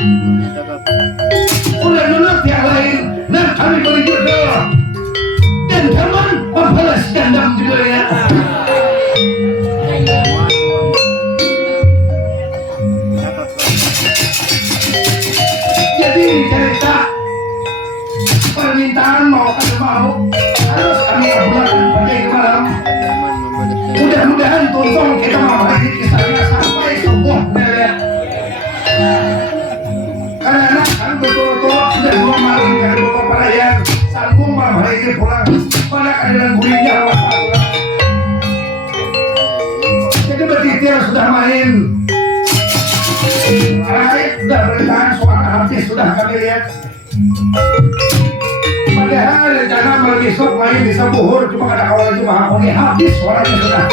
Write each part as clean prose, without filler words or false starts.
Udah nunuk yang lain dan kami beri jodoh dan teman membalas dendam juga ya. Jadi cerita permintaan mau kan mau harus kami kabulkan pada malam. Mudah-mudahan tuntung kita memahami kisahnya sampai sembuh ya. Karena anak kan betul-betul sudah 2 malam kan bapak perayaan sambung malam hari ini pulang pada keadaan gurihnya Allah. Jadi betitir sudah main. Rakyat sudah bertahan suara habis sudah kami lihat. Padahal rencana malam besok main di Sabuhur cuma ada awal cuma ini habis suaranya sudah.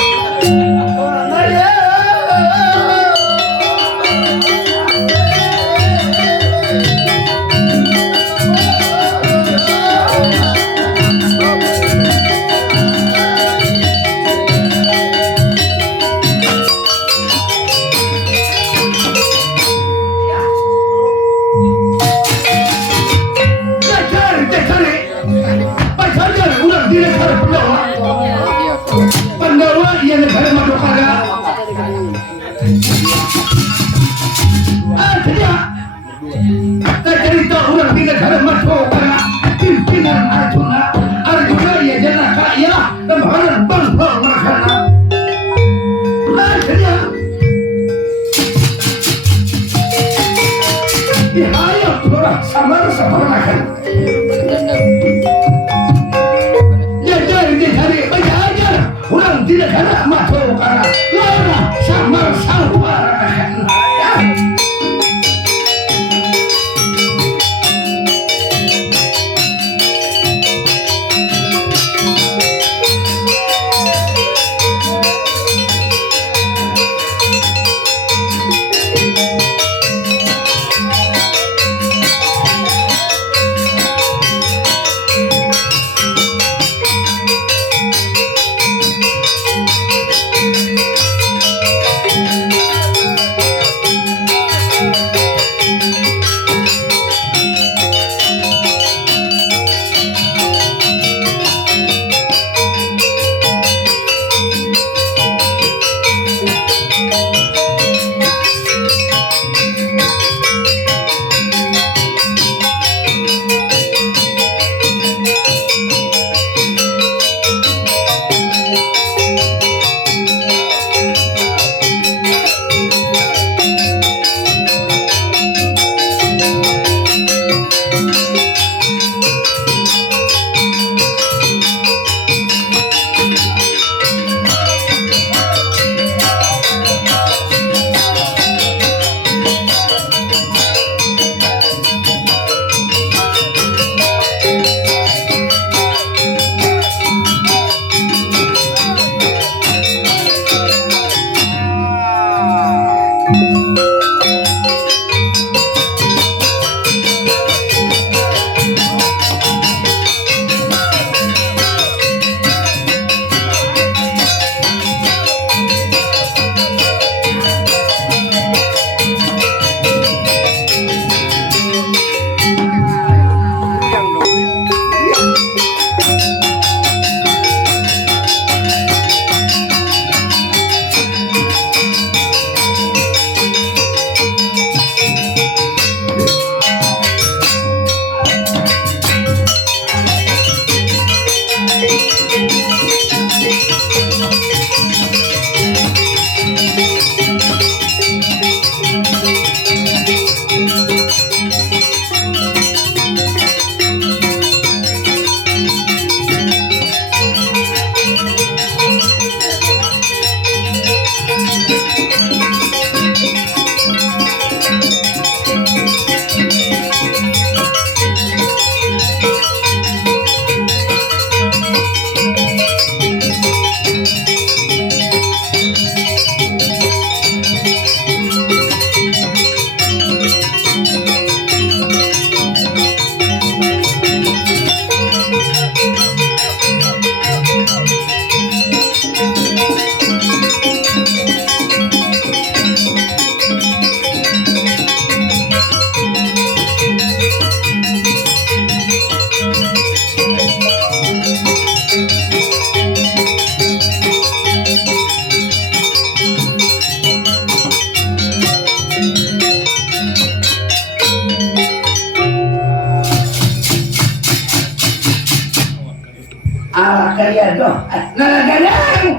kayak dong nalagadeng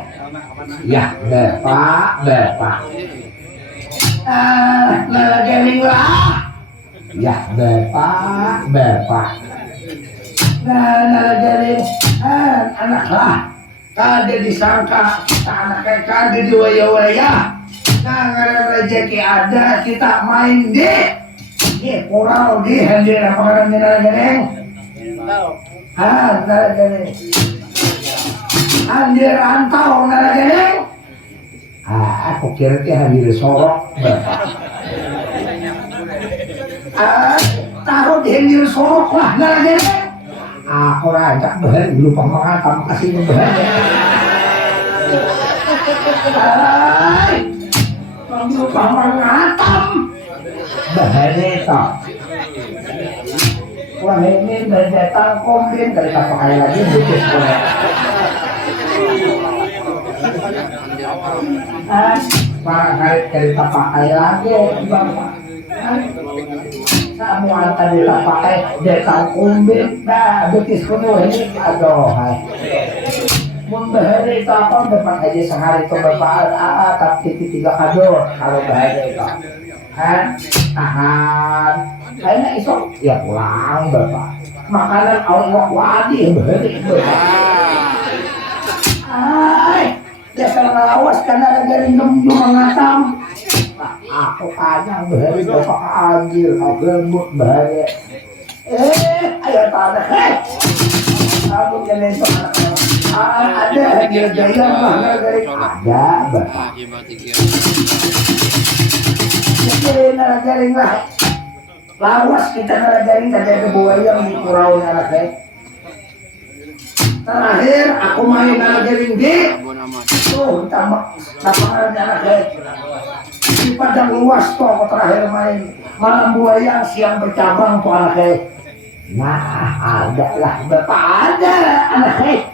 ya bepak nalagadeng lah ya bepak nalagadeng anak lah kade disangka kita anaknya kade diwaya-waya ngaran rezeki ada kita main deh kurang di hadir apa kan nalagadeng nalagadeng hadir rantau nalagadeng aku kira hadir sorok taruh di hadir sorok lah nalagadeng aku rancak bahan lupa mengatam kasih bahan lupa mengatam bahan itu wah ini berdatang kombin dari pakai lagi butuh pakai dari pakai lagi bapak semua tadi pakai datang kombin nah betis kuno ini aduh membahari itu apa depan aja sehari itu bapak tapi 3 kado kalau bahari itu tahan kayaknya iso ya pulang bapak makanan Allah wadi bahari dasar ngelawas karena dari nemu mengatam aku tanya bahari bapak anjir aku lembut bahari ayo tanah aku jadi anak ada gaya mana dari ada bapak jadi nalagaring lah lawas kita nalagaring tadi ada buaya di kurau nalagaring terakhir aku main nalagaring di tuh tambah lapangan nalagaring di padang luas tuh aku terakhir main malam buaya siang bercabang tuh nalagaring nah ada lah bapak ada nalagaring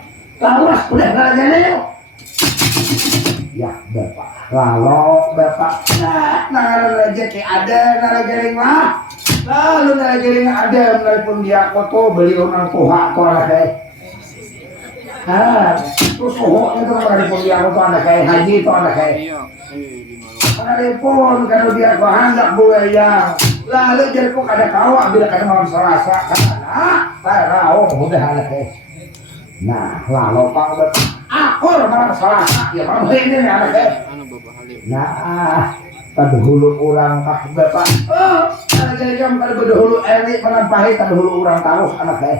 lawas udah nalagaring ya bapak lalu bapak nangaran rezeki ada nalagaring lah lalu nalagaring ada melalui dia koto beli orang tua tuh anak kayak terus suhunya tuh melalui dia koto anak kayak haji tuh anak kayak telepon kalau dia kok hendak buaya lalu jadi kok ada kawak bila kadang malam Selasa kan tahu udah anak kayak nah lalu pak aku malam Selasa ya malam ini anak kayak nah kadahulu orang kah bapak jam kadahulu elit menampahi kadahulu orang taruh anak saya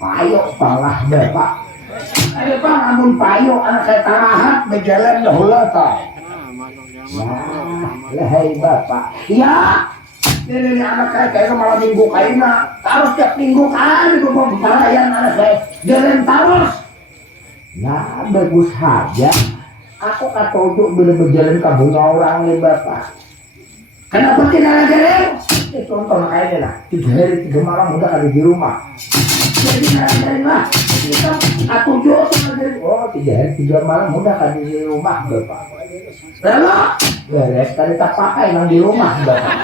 payo palah bapak ada pak namun payo anak saya tarahat berjalan dahulu tau nah lehai bapak ya ini anak saya kayak malam minggu kayaknya terus tiap minggu kan itu mau parayan anak saya jalan terus nah bagus saja aku katojo bila berjalan ke bunga orang nih bapak kenapa tidak nalagaring contoh kayaknya lah 3 hari 3 malam udah ada di rumah jadi nalagaring lah kita katojo oh 3 hari 3 malam udah ada di rumah bapak lalu beres tadi tak pakai yang di rumah bapak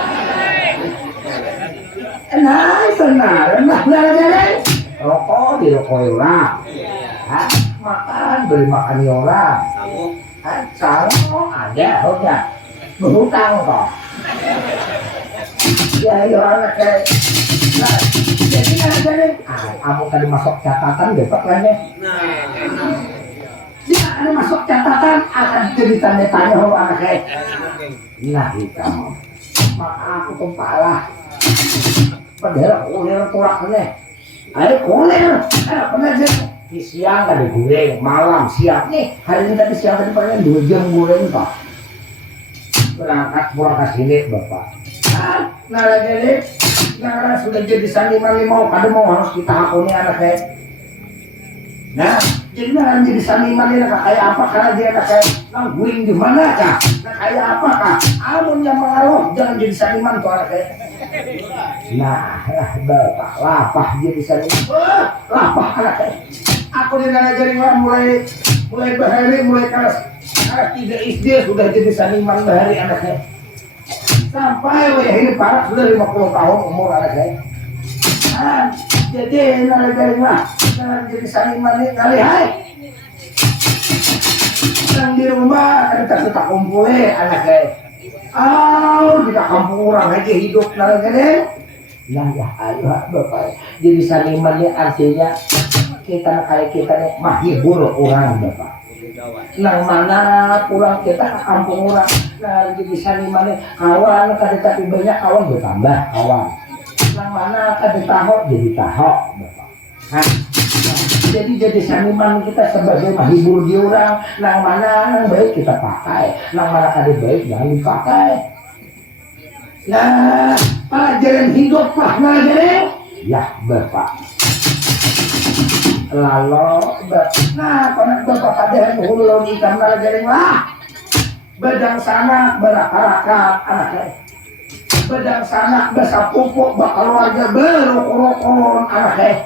nah benar nah nalagaring rokok di rokok orang makan beli makan orang kalau ada udah berhutang kok ya orang kayak jadi kamu tadi masuk catatan dapat lagi dia ada masuk catatan akan jadi tanda-tanya kalau anak kayak nah kamu maka aku tumpalah padahal kulir tulaknya ayo kulir pernah jadi di siang ada goreng, malam siang nih hari ini tadi siang tadi paling 2 jam goreng pak berangkat pulang ke sini bapak nalagaring nah sudah jadi saniman mau kada mau harus kita akuni anak kayak nah jadi nah jadi saniman ini kayak apa karena dia kayak nangguing di mana kah kayak apa kah amun yang mengaruh jangan jadi saniman tuh anak kayak nah bapak lapah jadi saniman lapah anak kayak aku di nalagaring lah mulai bahari mulai kelas 3 SD sudah jadi saniman bahari anaknya sampai ini parah sudah 50 tahun umur anaknya jadi nalagaring lah Jangan jadi saniman nih kali hai. Yang di rumah kan kita kumpulin anaknya. Kita kampung orang aja hidup nang gede. Nah ya ayo bapak. Jadi saniman nih artinya kita kayak kita nih menghibur orang bapak. Nang mana pulang kita ke kampung orang. Nah jadi saniman nih kawan kada tapi banyak kawan bertambah kawan. Nang mana kada tahu jadi tahu bapak. Nah, jadi saniman kita sebagai menghibur di orang. Nang mana nang baik kita pakai, nang mana kada baik jangan dipakai. Nah, pelajaran hidup lah pelajaran. Ya bapak. Lalu, nah konak bapak pada hulun ikan pelajaran lah. Bedang sana berakar-akar anaknya. Bedang sana besar pupuk bakal warga berukun anaknya.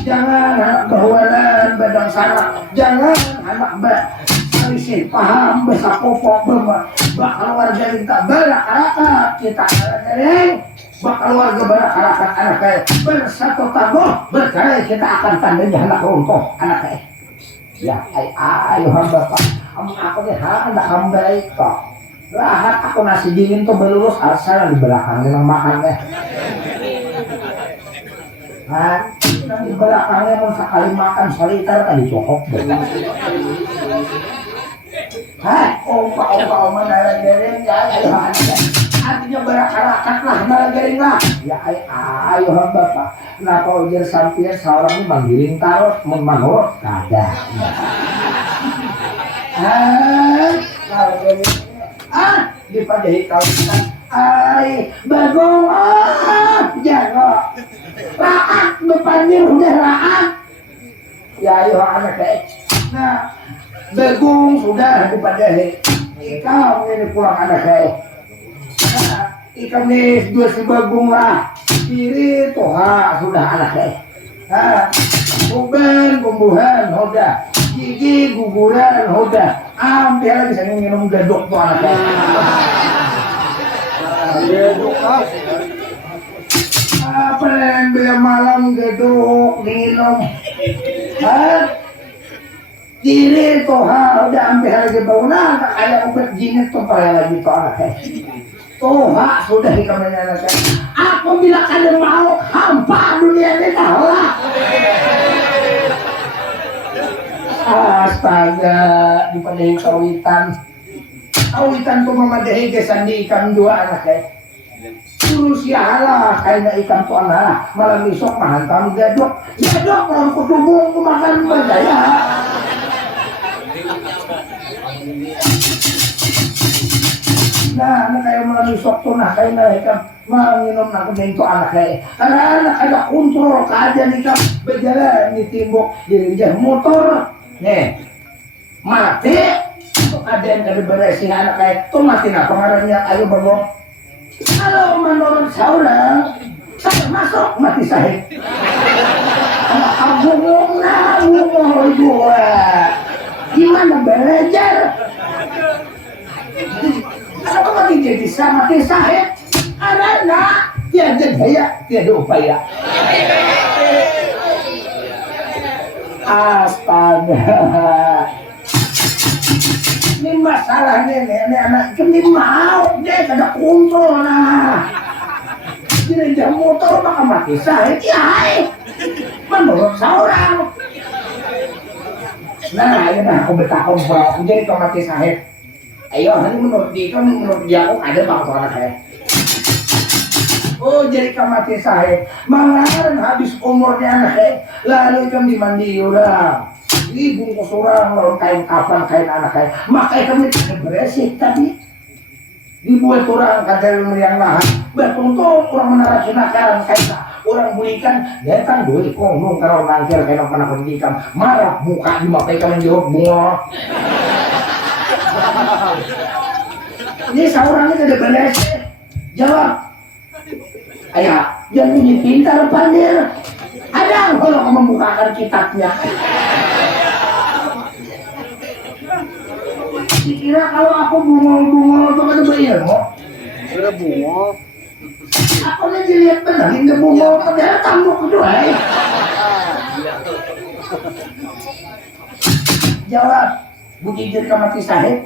Jangan anak berwalan bedang sana, jangan anak berisi paham besar pupuk bakal warga minta berakar-akar kita anaknya. Bakal warga berakar-akar anaknya bersatu tabuh berkali kita akan tandanya anak runtuh anaknya. Ya ayo hamba pak, aku nih hendak hamba itu rahat aku nasi dingin tuh belurus asal di belakang memang makannya. Di belakangnya mau sekali makan soliter kan dicokok. Opa mana jaring ya artinya berakar-akar lah mana jaring lah. Ya ayo hamba pak. Kenapa ujar sampian seorang ini manggiling taruh menurut kada. Dipadahi kawitan bagong jago raat bepanir udah raat ya ayo anak kayak nah bagong sudah dipadahi ikam ini pulang anak kayak ikam nih dua si bagong lah kiri toha sudah anak kayak uben bumbuhan udah gigi guguran udah dia lagi sering minum gadok tuh anak kayak apa yang bila malam geduk minum diri tuh udah ambil lagi bangunan kayak obat jinet tuh payah lagi tuh anaknya tuh sudah dikamarin anaknya aku bila kada mau hampa dunia ini tahu lah astaga dipadahi kawitan tuh memadahi kesandi ikan dua anaknya terus ya lah kayak ikan tuh anak malam besok mahantam gadok orang kutubung makan berdaya nah anak kayak malam besok tuh nah kayak ikan menginum nak itu anaknya karena anak ada kontrol keadaan ikan berjalan di timbuk di motor nih mati ada yang kada beresi anak kayak tuh mati nah pengaruhnya ayo bengong kalau menurut seorang saya masuk mati saya bengong nah bengong gua gimana belajar kenapa mati jadi mati saya karena tiada daya tiada upaya astaga ini masalahnya nenek anak ini mau deh kada kontrol nah jadi jam motor maka mati saya ya menurut seorang nah ini dah aku bertakon bro jadi kau mati saya ayo ini menurut dia aku ada bangsa anak saya oh jadi kau mati saya mangaran habis umurnya anak saya lalu kami mandi udah bungkus orang lalu kain kapan kain anak kain makanya kami tidak beresik tadi dibuat orang kadang yang lahan beruntung orang menarasikan kain orang belikan datang duit kongong kalau nangkir kain mana pendidikan marah muka dimakai kalian jawab bunga ini seorang ini tidak beresik jawab ayah jangan ini pintar pandir ada kalau membukakan kitabnya dikira kalau aku bungol-bungol itu kan bayar kok sudah bungol aku lagi lihat benar ini bungol padahal tambuk kedua Jawab, bujijir ka mati sahib.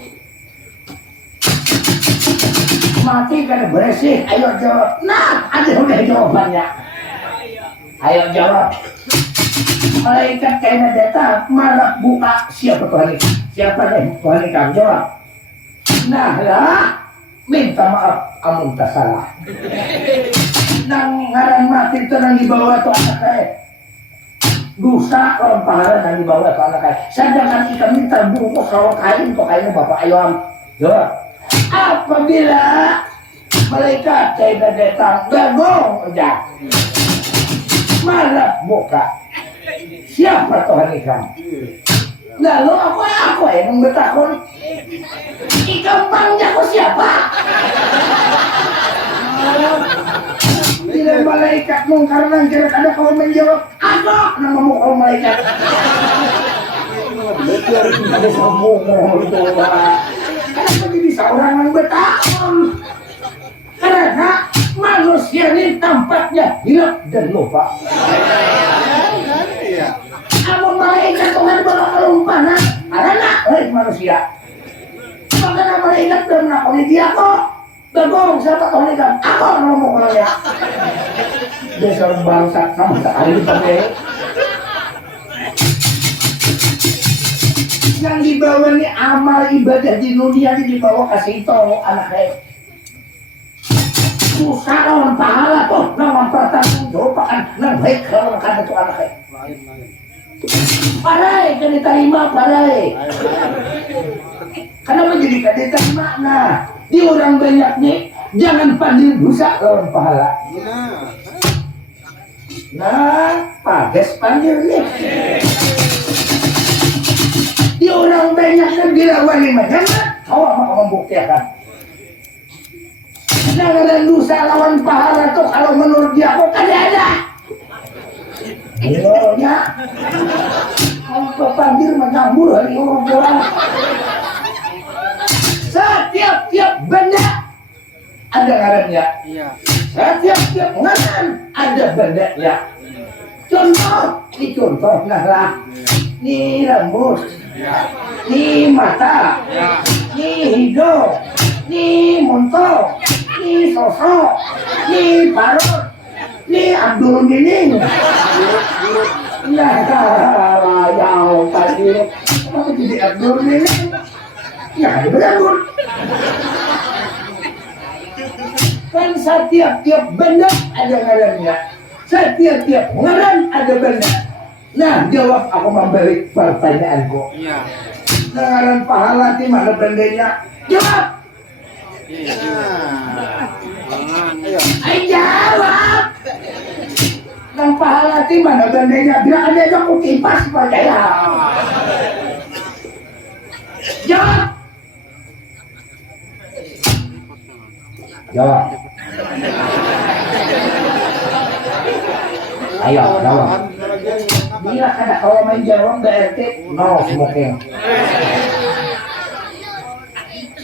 Mati kan beresih, ayo jawab. Nah, ada udah jawabannya. Ayo jawab. Malaikat kayaknya datang, malah buka siapa Tuhan ini? Siapa deh Tuhan ini kamu jawab? Nah lah, minta maaf, amun tak salah. Nang ngaran mati itu nang dibawa tuh anak saya. Dosa orang pahala nang dibawa tuh anak saya. Sedangkan ikan ini terbungkus kalau kain kok kainnya bapak ayam. Jawab. Apabila malaikat kayaknya datang, gagong aja. Malah buka. Siapa Tuhan ikan? Lalu aku yang bertakun. Ikan bangnya kok siapa? Bila malaikat mungkar nangkir ada kau menjawab, aku nama mukul malaikat. Ada sambung itu. Kenapa jadi seorang yang bertakun? Karena manusia ini tampaknya hilang dan lupa. Amun malaikat Tuhan bakal kelumpanan karena manusia. Makanya malaikat udah menakoni dia kok. Bagong siapa Tuhan ikan? Aku ngomong orangnya. Dasar bangsa sama sekali dipakai. Yang dibawa nih amal ibadah di dunia ini dibawa kasih tahu anaknya. Susah lawan pahala tuh, lawan pertanggung jawaban, nang baik kalau makan itu anaknya. Parai kan diterima parai. Kenapa jadi kan diterima? Nah, di orang banyak nih jangan panggil dosa lawan pahala. Nah, pages panggil nih. Di orang banyak kan dilawan lima jangan. Kau mau membuktikan. Jangan dosa lawan pahala tuh kalau menurut dia kok kan ada. Iya, kalau panggil menyambur hari orang. Setiap benda ada ngarannya. Setiap ngaran ada bendanya. Contoh lah. Ini rambut, ini mata, ini hidung, ini muntok, ini sosok, ini parut, ini Abdul Mining. Nah, yang tadi apa jadi Abdul Mining? Ya, betul. Kan setiap benda ada ngarannya. Setiap ngaran ada benda. Nah, jawab aku membalik pertanyaanku. Iya. Ngaran pahala di mana bendanya? Jawab. Iya. Ayo jawab. Nang pahala di mana bendanya? Bilang aja aku kipas percaya. Jawab. Jawab. Ayo, jawab. Bila kada kau menjawab berarti no smoking.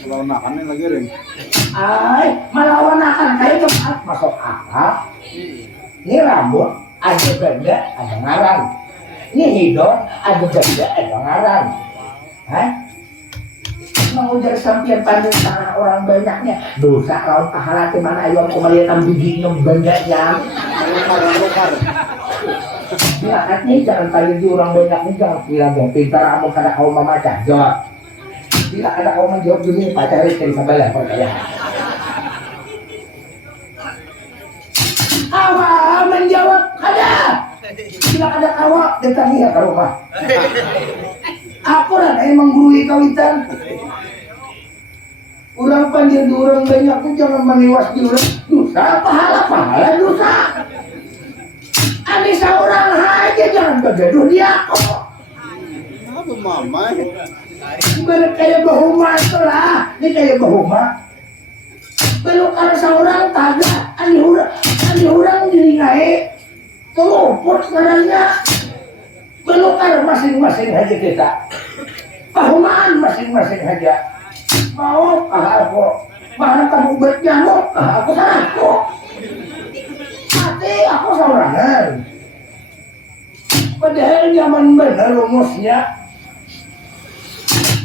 Melawan lagi ring. Melawan akan kayak tempat masuk akal. Ini rambut ada benda ada ngaran. Ini hidung ada benda ada ngaran. Mau jadi sampian pandang tangan orang banyaknya dosa lawan pahala di mana ayo aku melihat bijinya bendanya. Ya katanya jangan tanya di orang banyak nih jangan bilang dong pintar kamu kada kau membaca jawab. Bila ada kau menjawab gini pacarin dari sebelah percaya. Awak menjawab kada. Bila ada awak datang ya ke rumah. Aku lah emang gurui kawitan. Orang panggil di orang banyak tuh jangan meniwas di orang dosa pahala dosa. Anissa orang aja jangan bergaduh dia kok. Apa mama? Ibarat kayak bahuma itu lah. Ini kayak bahuma. Belum kalau seorang kagak. Ani orang jadi naik. Teluput sebenarnya. Belum kalau masing-masing aja kita. Bahumaan masing-masing aja. Mau aku. Mana kamu bernyamuk? Aku sana aku. Mati aku seorangan. Padahal zaman benar rumusnya.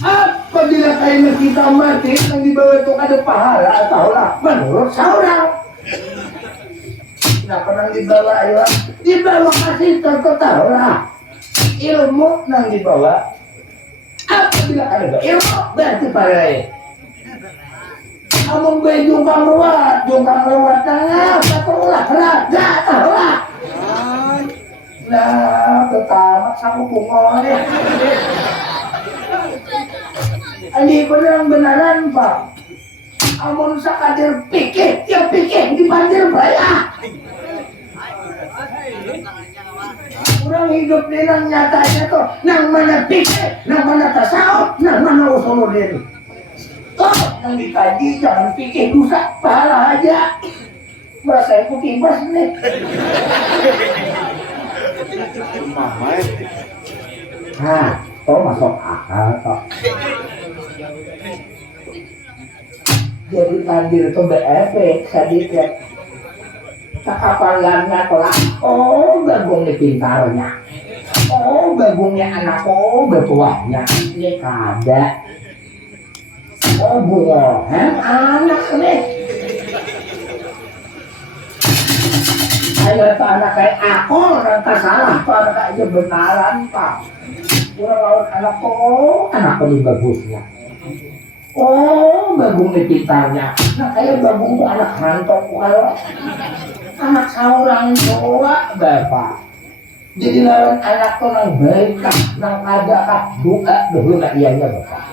Apabila kain kita mati yang dibawa itu ada pahala atau lah menurut seorang. Nah pernah dibawa ya, dibawa kasih tahu lah ilmu yang dibawa. Apabila ada ilmu berarti pahala. Kamu jungkang lewat tengah, patulah, gak tahu lah. Nah, pertama sama bungonya. Ini beneran Pak. Amun sakadir pikir, ya pikir dibanjir bayar. Orang hidup di nang nyatanya tuh, nang mana pikir, nang mana tasawuf, nang mana usuluddin. Oh, yang dikaji jangan pikir dosa, pahala aja. Merasa aku kibas nih. Nah, toh masuk akal toh. Jadi takdir itu berefek sedikit. Kakapangannya tolak. Oh, bagungnya pintarnya. Oh, bagungnya anak. Oh, bertuahnya. Ini kada. Oh, bohong anak nih. Ayo tuh anak kayak aku, nanti salah tuh anak aja benaran Pak. Kurang lawan anak oh, anak paling bagusnya. Oh, bagungnya pintarnya. Nah kayak bagung tuh anak rantau kalau anak seorang tua bapak. Jadi lawan anak tuh nang baik kah, nang ada kah, doa dulu nak ianya bapak.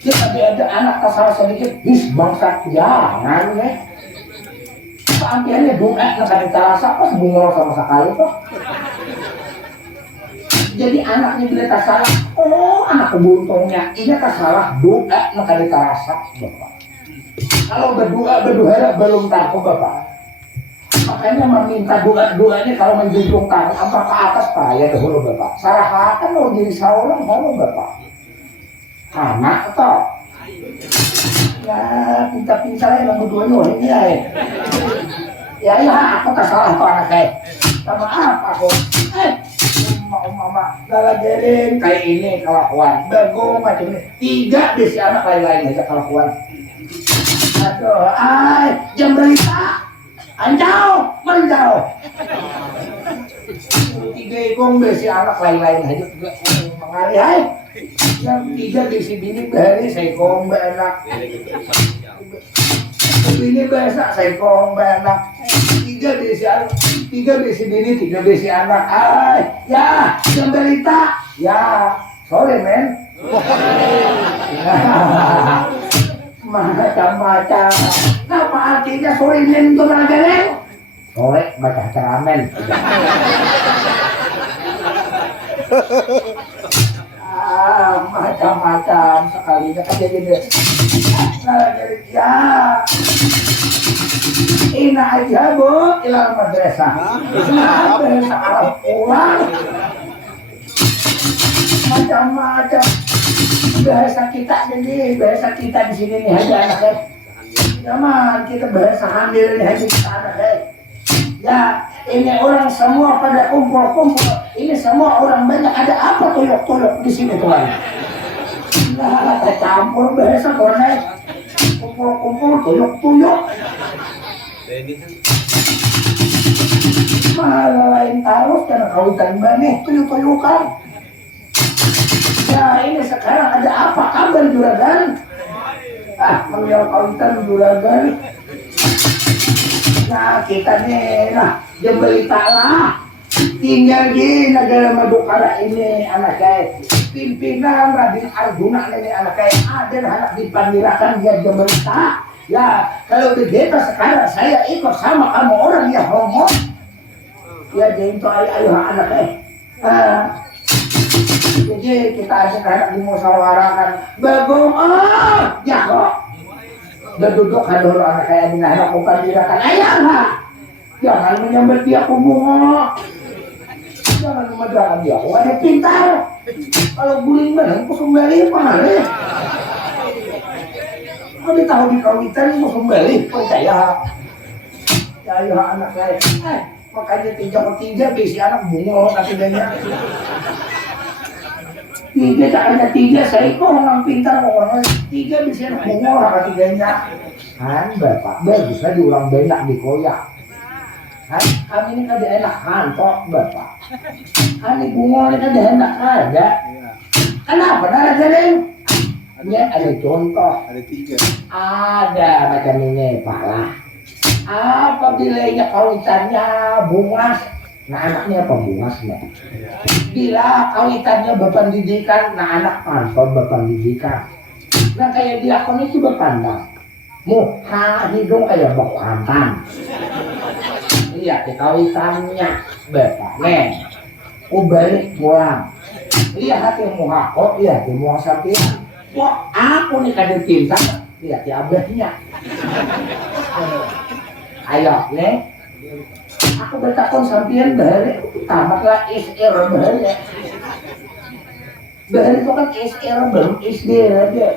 Kita ada anak kasar sedikit, bis bangsa jangan ya. Sampiannya doa nak ada terasa pas bunga sama sekali tuh. Jadi anaknya bila tak salah, oh anak kebuntungnya, ini tak salah doa nak ada terasa bapak. Kalau berdoa belum tahu bapak. Makanya meminta doanya kalau menjunjung tangan apa ke atas pak ya dahulu bapak. Sarahakan mau jadi seorang baru bapak. Anak toh ya pintar-pintar yang berduanya ini ya aku tak salah toh anak saya sama apa aku mama gala-geleng kayak ini kelakuan bagus macam ini 3 desi anak lain-lain aja kelakuan aduh jam berita anjau menjauh 3 ikong desi anak lain-lain aja mengalih yang 3 desi bini bahari saya kong benak bini bahasa saya kong benak 3 desi anak 3 desi bini 3 desi anak ya yang berita ya sorry men macam-macam apa artinya sorry men itu lagi sorry baca ceramen macam-macam sekalinya kan jadi ya ina aja bu ilal madrasah madrasah Arab pulang macam-macam bahasa kita di sini nih aja anaknya zaman kita bahasa hamil nih aja kita anaknya ya ini orang semua pada kumpul-kumpul ini semua orang banyak ada apa tuyuk-tuyuk di sini tuan nah campur bahasa konek kumpul-kumpul tuyuk-tuyuk malah lain taruh karena kawitan banyak tuyuk-tuyukan ya ini sekarang ada apa kabar juragan mengenal kawitan juragan nah kita nih berita lah tinggal di negara Madukara ini anak saya pimpinan Raden Arjuna ini anak saya ada anak dipanggilkan dia berita ya kalau begitu sekarang saya ikut sama kamu orang yang homo ya jadi itu ayo anak saya jadi kita akan dimusyawarahkan bagong ya kok berduduk hadir anak saya di anak bukan dirakan ayah lah jangan menyambar dia bunga jangan memadahkan dia ada pintar kalau guling benar aku kembali mana kalau tahu di kawitan aku kembali percaya ya anak saya makanya tiga bisi anak bungo katiganya. Tiga caranya tiga saya kok orang pintar orang tiga bisi anak bungo katiganya. Han bapak bisa diulang banyak dikoyak. Han kami ini kan enak kantok bapak. Han ini bungo ini kan enak ada. Kenapa darah jaring? Ada contoh. Ada 3. Ada macam ini Pak lah. Apabila kawitannya bungas, nah anaknya pembungasnya. Bila kawitannya berpendidikan, nah anak pantau berpendidikan. Nah kayak diakon itu berpandang. Muka hidung kayak bok hantam. Lihat di kawitannya, bapak neng. Balik pulang. Lihat hati muka kok, lihat di muka sapian. Wah, aku nih kader pintar, lihat di abahnya. Ayo, nih. Aku bertakon sampian bahari, tamatlah SR bahari. Bahari itu kan SR belum SD aja.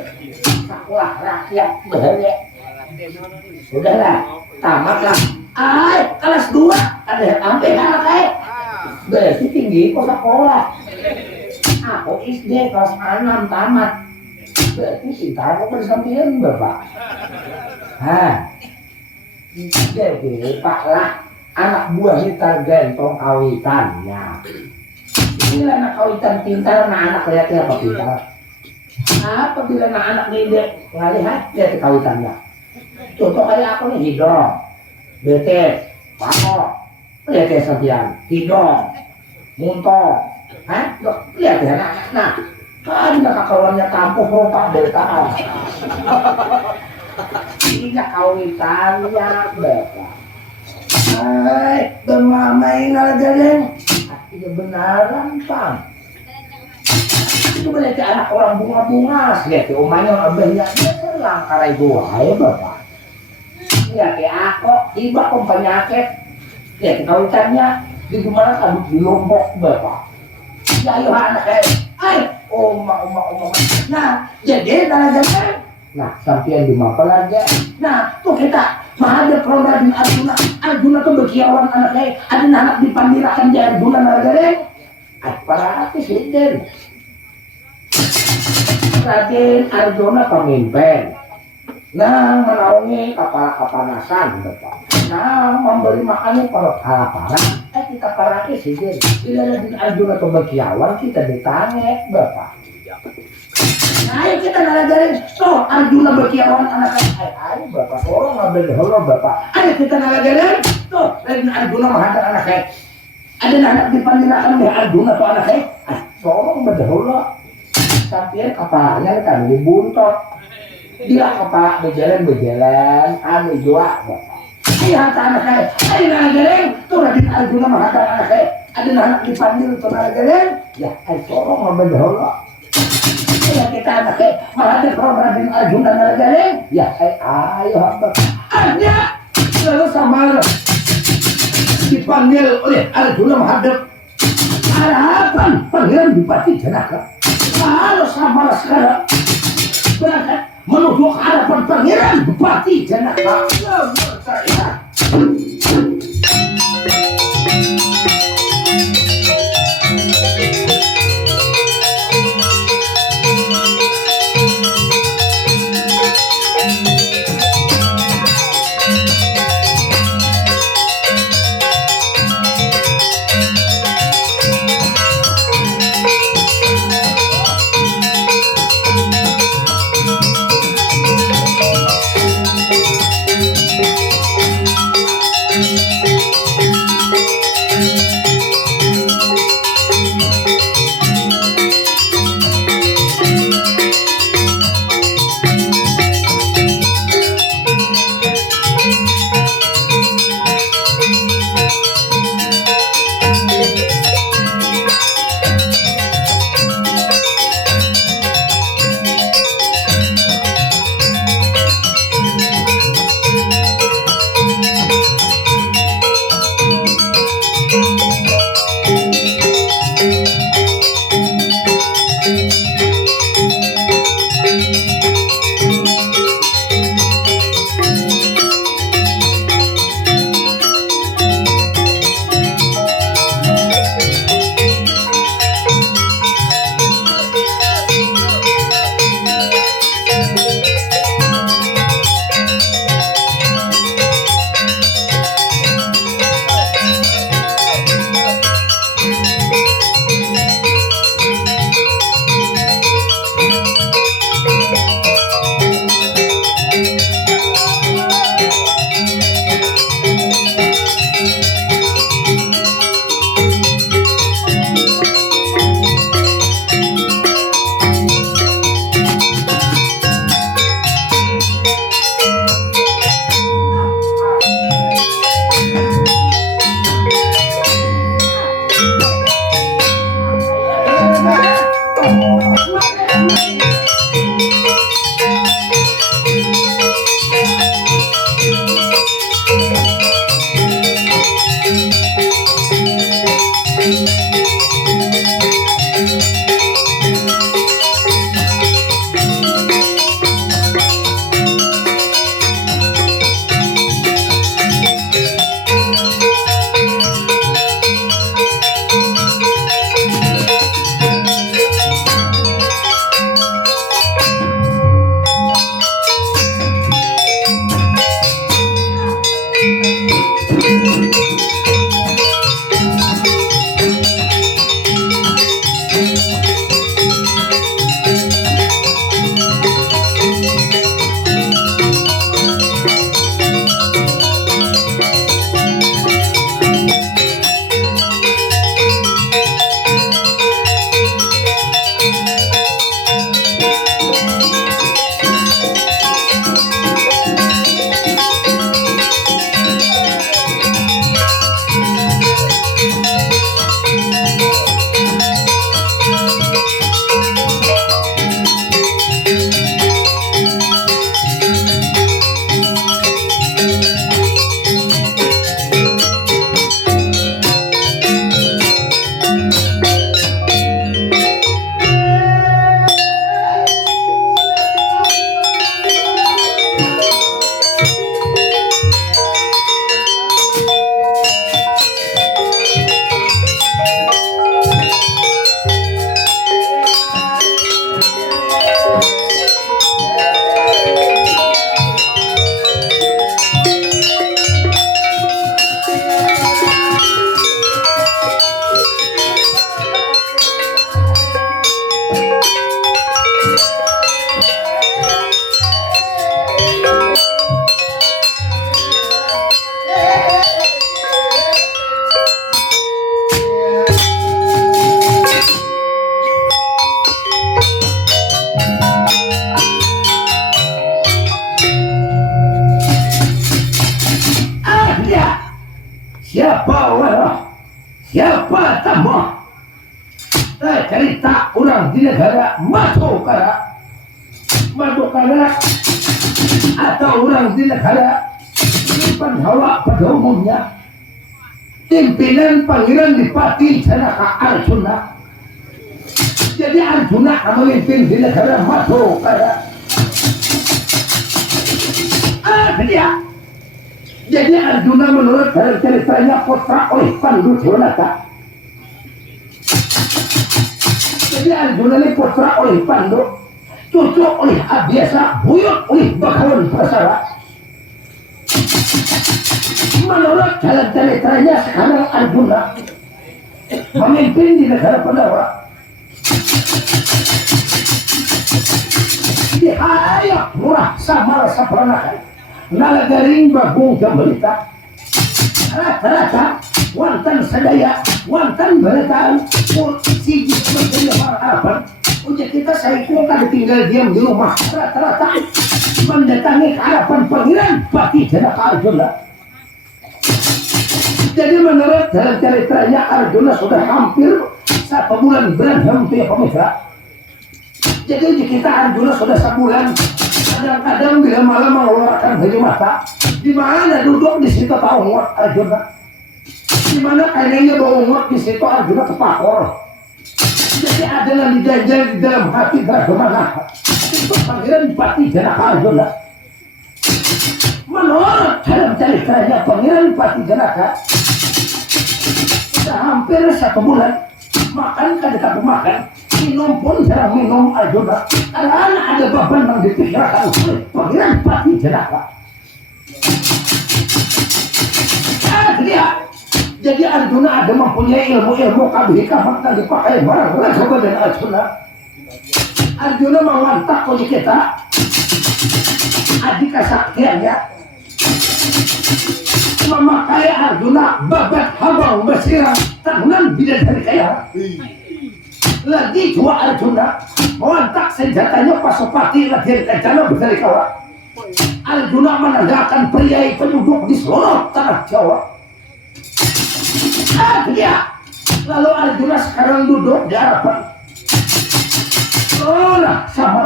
Sekolah rakyat bahari. Udahlah, tamatlah. Kelas 2 ada sampai anak berarti tinggi kok sekolah. Aku SD kelas 6 tamat. Berarti cinta aku bersampian bapak. Jadi Pak lah anak buah kita gentong kawitannya. Bila anak kawitan pintar, anak lihatnya apa pintar. Apabila anak ngide ngelihat lihat kawitannya. Contoh kayak aku nih hidung, betes, pako, lihatnya sampian, hidung, muntah, lihat ya nah. Kan kawannya kampung rompak delta. Ini kawitannya bapak. Bermamain aja itu benaran Bang. Itu berarti anak orang bunga-bunga. Lihat omanya abahnya dia selang karai gua ya bapak. Lihat aku iba kok penyakit. Lihat kawitannya di gimana kan di Lombok bapak. Ya ayo anak oma. Nah, jadi nalaga. Nah, sampai di mana lagi? Nah, tuh kita mahadap Raden Arjuna. Arjuna tuh berkiawan anaknya. Ada anak dipandirakan di Arjuna nalaga. Para artis hidden. Raden Arjuna pemimpin. Nah, menaungi kapal-kapanasan bapak. Nah, memberi makannya para kita para artis hidden. Bila Raden Arjuna tuh berkiawan kita ditanya bapak. Nah, ayo kita nalagarin. So, Arjuna berkiawan anaknya. Ayo bapak, orang ngambil dahulu bapak. Ayo kita nalagarin. Tuh, Raden Arjuna menghadap anaknya. Ada anak dipandirakan oleh Arjuna tuh anaknya. Sorong berdahulu. Sampai kapalnya kan dibuntot. Dia kapal berjalan. Anu jua bapak. Ayo hantar anaknya. Ayo nalagarin. Tuh, Raden Arjuna menghadap anaknya. Ada anak dipandir tuh nalagarin. Ya, sorong ngambil dahulu. Ya kita anaknya menghadap Raden Arjuna nalagarin. Ya ayo hamba. Hanya lalu sama dipanggil oleh Arjuna menghadap harapan Pangeran Bupati Janaka. Lalu sama sekarang berangkat menuju ke hadapan Pangeran Bupati Janaka. siapa tamu cerita orang di negara Madukara atau orang di negara Pandawa pada umumnya pimpinan Pangeran Dipati Janaka Arjuna. Jadi Arjuna memimpin di negara Madukara. Dia jadi Arjuna menurut ceritanya putra oleh Pandu Jonata. Jadi Arjuna ini putra oleh Pandu, cucu oleh Abiasa, buyut oleh Bakawan Prasara. Menurut jalan ceritanya sekarang Arjuna memimpin di negara Pandawa. Di hayat murah samar sapranakan. Nalagaring bagong gamelita rata-rata wantan sadaya wantan balataan pun sigit berjaya harapan ujian kita saya kada tinggal diam di rumah rata-rata mendatangi harapan Pangeran Pati Janaka Arjuna. Jadi menurut dalam ceritanya Arjuna sudah hampir 1 bulan berantem tuh ya pemirsa. Jadi di kita Arjuna sudah sebulan. Kadang-kadang bila malam mengeluarkan baju mata, di mana duduk di situ tahu ngot Arjuna, di mana kayaknya bawa ngot di situ Arjuna terpakor. Jadi ada yang dijanjal di dalam hati bagaimana itu Pangeran Pati Janaka Arjuna. Menurut dalam ceritanya Pangeran Pati Janaka sudah hampir 1 bulan makan kada makan. Minum pun jarang minum Arjuna karena ada beban yang dipikirkan oleh Pangeran Pati Janaka. Jadi Arjuna ada mempunyai ilmu-ilmu kabeh-kabeh yang dipakai barang-barang kepada Arjuna. Arjuna mengantak oleh kita adik kesaktiannya memakai Arjuna babat habang bersirang tangan bidadari kaya. Lagi dua Arjuna mengantak senjatanya Pasopati lagi rencana besar kawa. Arjuna menandakan pria penduduk di seluruh tanah Jawa. Dia lalu Arjuna sekarang duduk di hadapan nah sama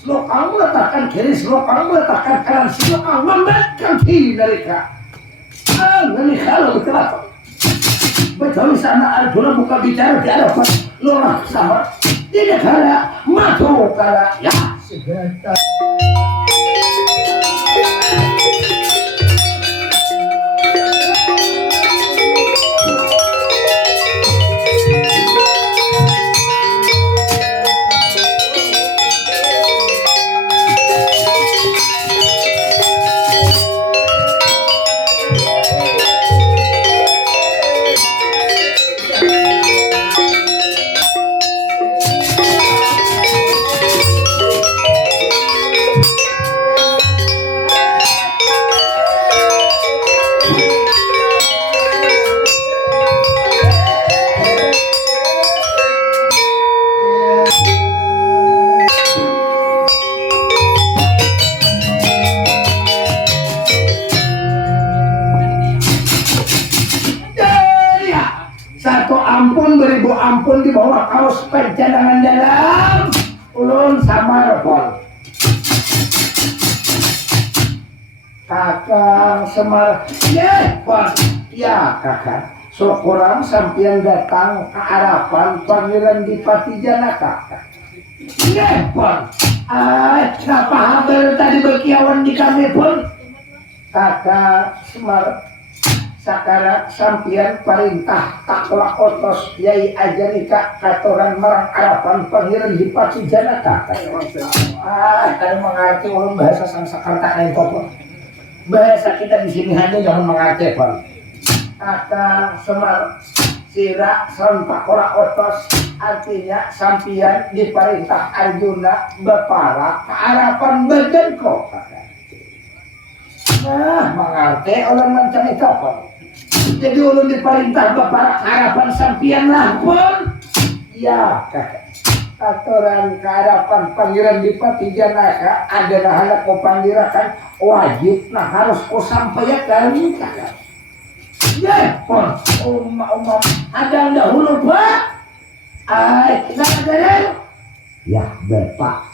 Slokang meletakkan kiri, slokang meletakkan kanan, slokang membetkan kiri mereka. Ngeri kalau betul apa? Betul sana Arjuna buka bicara di hadapan lorah sama. Tidak kala matu kala ya segera. Ampun di bawah kaos pencadangan dalam ulun sama repot kakak Semar ya kakak so kurang sampian datang ke harapan Pangeran Dipati Janaka pon kenapa haber tadi berkiawan di kami pun kakak Semar sakara sampian perintah takwa otos Yai Ajanika katoran marang harapan Pangeran Dipati Janaka tadi mengerti ulun bahasa Sanskerta kain pokok bahasa kita di sini hanya jangan mengerti pon kakak Semar Sira sontak ora otos artinya sampian diperintah Arjuna bepara ke harapan Bajengko mengerti orang macam itu pon jadi ulun diperintah bepara ke harapan sampian lah pun ya kakak aturan ke harapan Pangeran Dipati Janaka adalah anak ko panggirakan wajib nah harus ko sampaikan kakak ya pon ada dahulu pak nggak ada ya bapak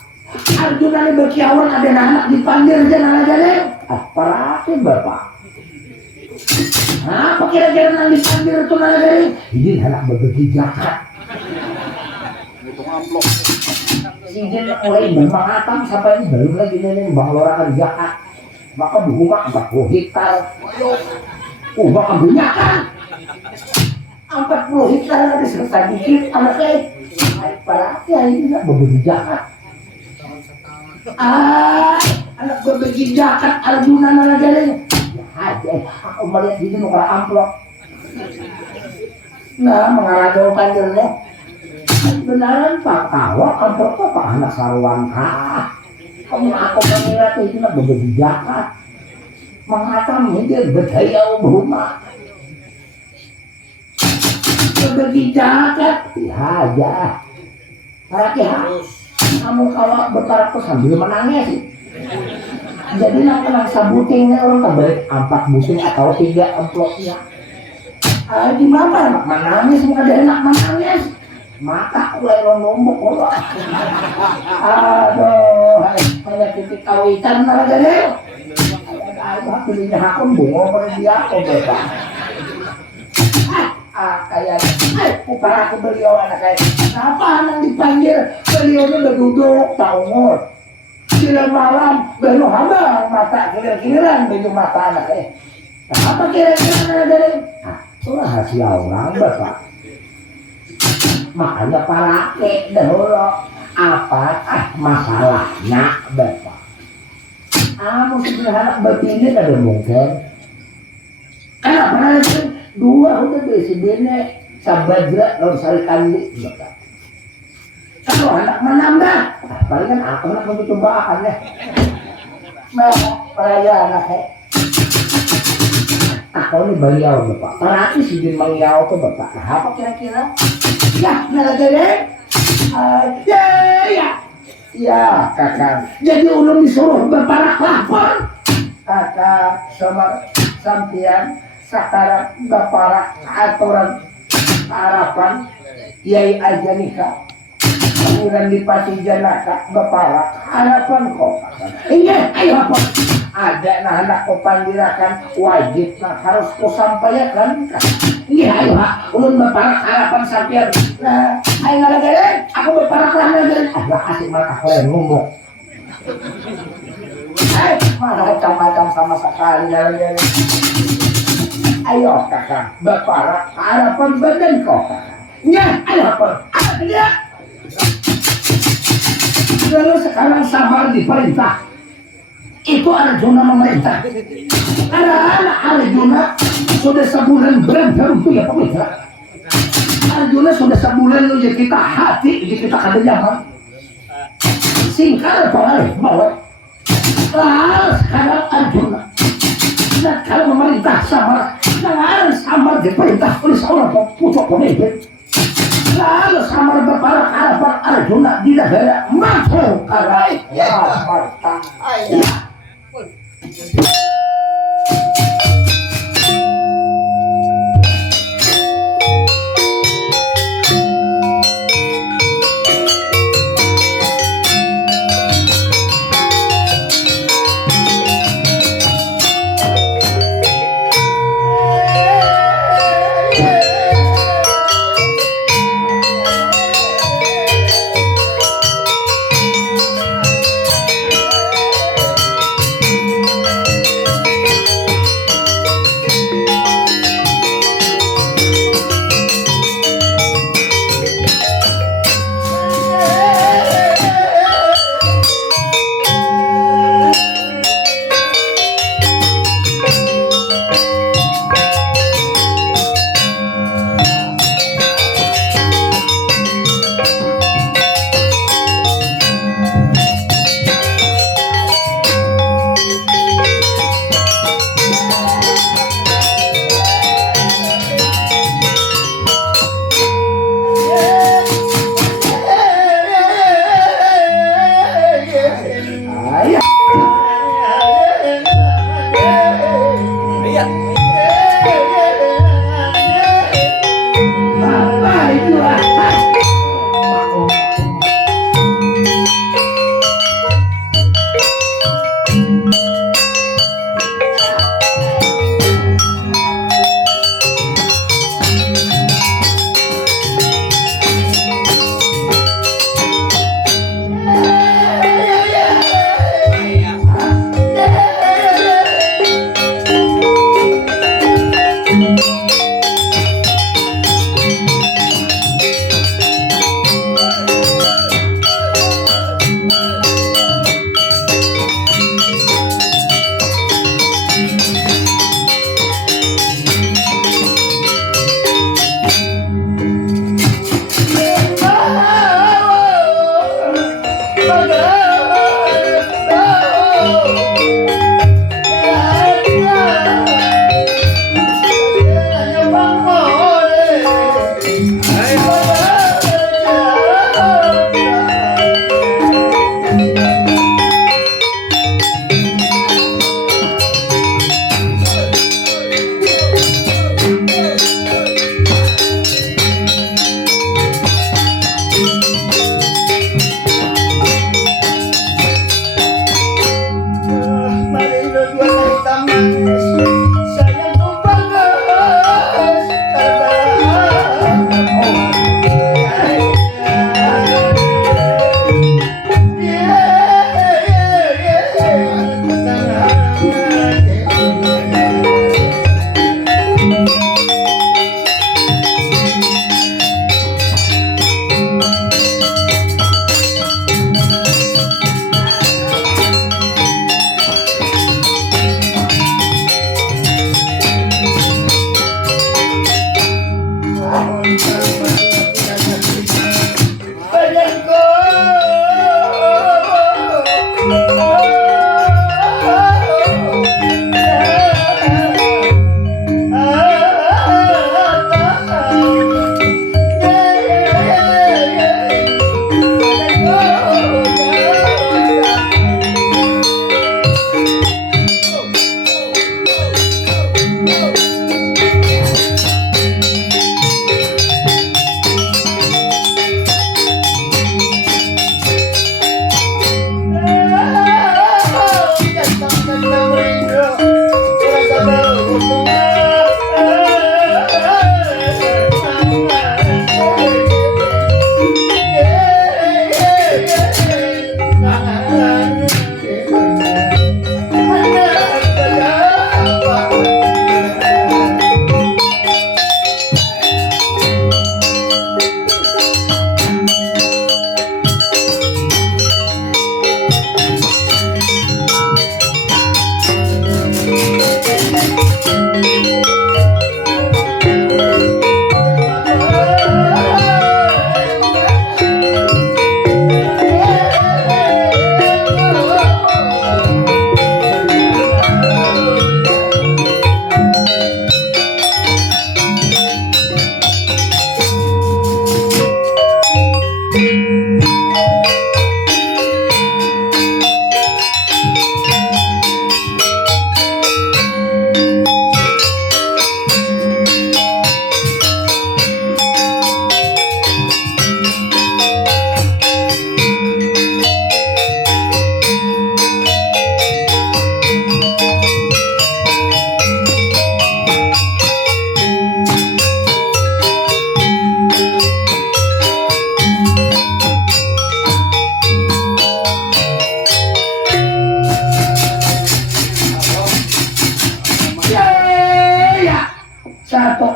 Arjuna ini berkiawan ada anak dipanggil jangan ada apalagi bapak apa kira-kira nang dipanggil itu nang ada ini anak berbagi jahat sehingga mulai bermangatang sampai ini belum lagi nenek bang lorangan jahat maka bunga 40 hektar maka banyakan 40 hektar ada selesai dikit anaknya apalagi ini anak berbagi jahat anak berbagi jahat Arjuna nang ada aku melihat di sini kalau amplop nah mengarah panggilnya benaran pak tawa amplop apa anak saruan kah kamu aku mengira itu nak berbagi jahat mengatam dia berdaya berumah berbagi jahat ya harus kamu kalau bertarak tuh sambil menangis jadi nak sabutingnya orang kebalik 4 busing atau 3 amplopnya gimana nak menangis muka ada enak menangis mata mulai nombok aduh banyak titik kawitan malah jadi belinya hakun bunga pada dia aku bebas kayak upara aku beliau anak kayak kenapa anak dipanggil beliaunya berduduk taungut silang malam belum habang mata kilir-kiliran baju mata anaknya apa kira-kira anak dari itu rahasia orang bapak makanya para kek dahulu apa masalahnya bapak mesti berharap begini ada mungkin kenapa nanti 2 udah besi bene sabadra lalu sari kandi bapak kalau anak menambah paling kan aku nak mau cobaan ya nah perayaan anaknya aku ini beliau bapak parati sih di beliau tuh bapak apa kira-kira ya nalagere ya kakak jadi ulun disuruh berparak lapor kakak sama sampian sekarang berparak aturan harapan Yai Ajanika Bulan di Pasijanaka beparak harapan kok. Iya, ayo apa? Ada nah anak ko pandirakan wajib nah harus ko sampaikan. Iya, ayo ha. Ulun beparak harapan sampean. Nah, ayo ngalagarin. Aku beparak ngalagarin. Ah, asik malah aku yang ngomong. Macam-macam sama sekali ngalagarin. Ayo kakak, beparak harapan badan kok. Iya, ayo apa? Iya. Lalu sekarang sabar diperintah. Itu Arjuna memerintah. Karena anak Arjuna sudah sebulan berhenti ya pemirsa. Arjuna sudah sebulan lu jadi kita hati, jadi kita kada nyaman. Singkar pengalih bawa. Lalu sekarang Arjuna. Dan kalau memerintah sabar, jangan sabar diperintah oleh seorang pucuk pemimpin. Lalu sama beberapa harapan Arjuna di negara mampu karai ya Marta.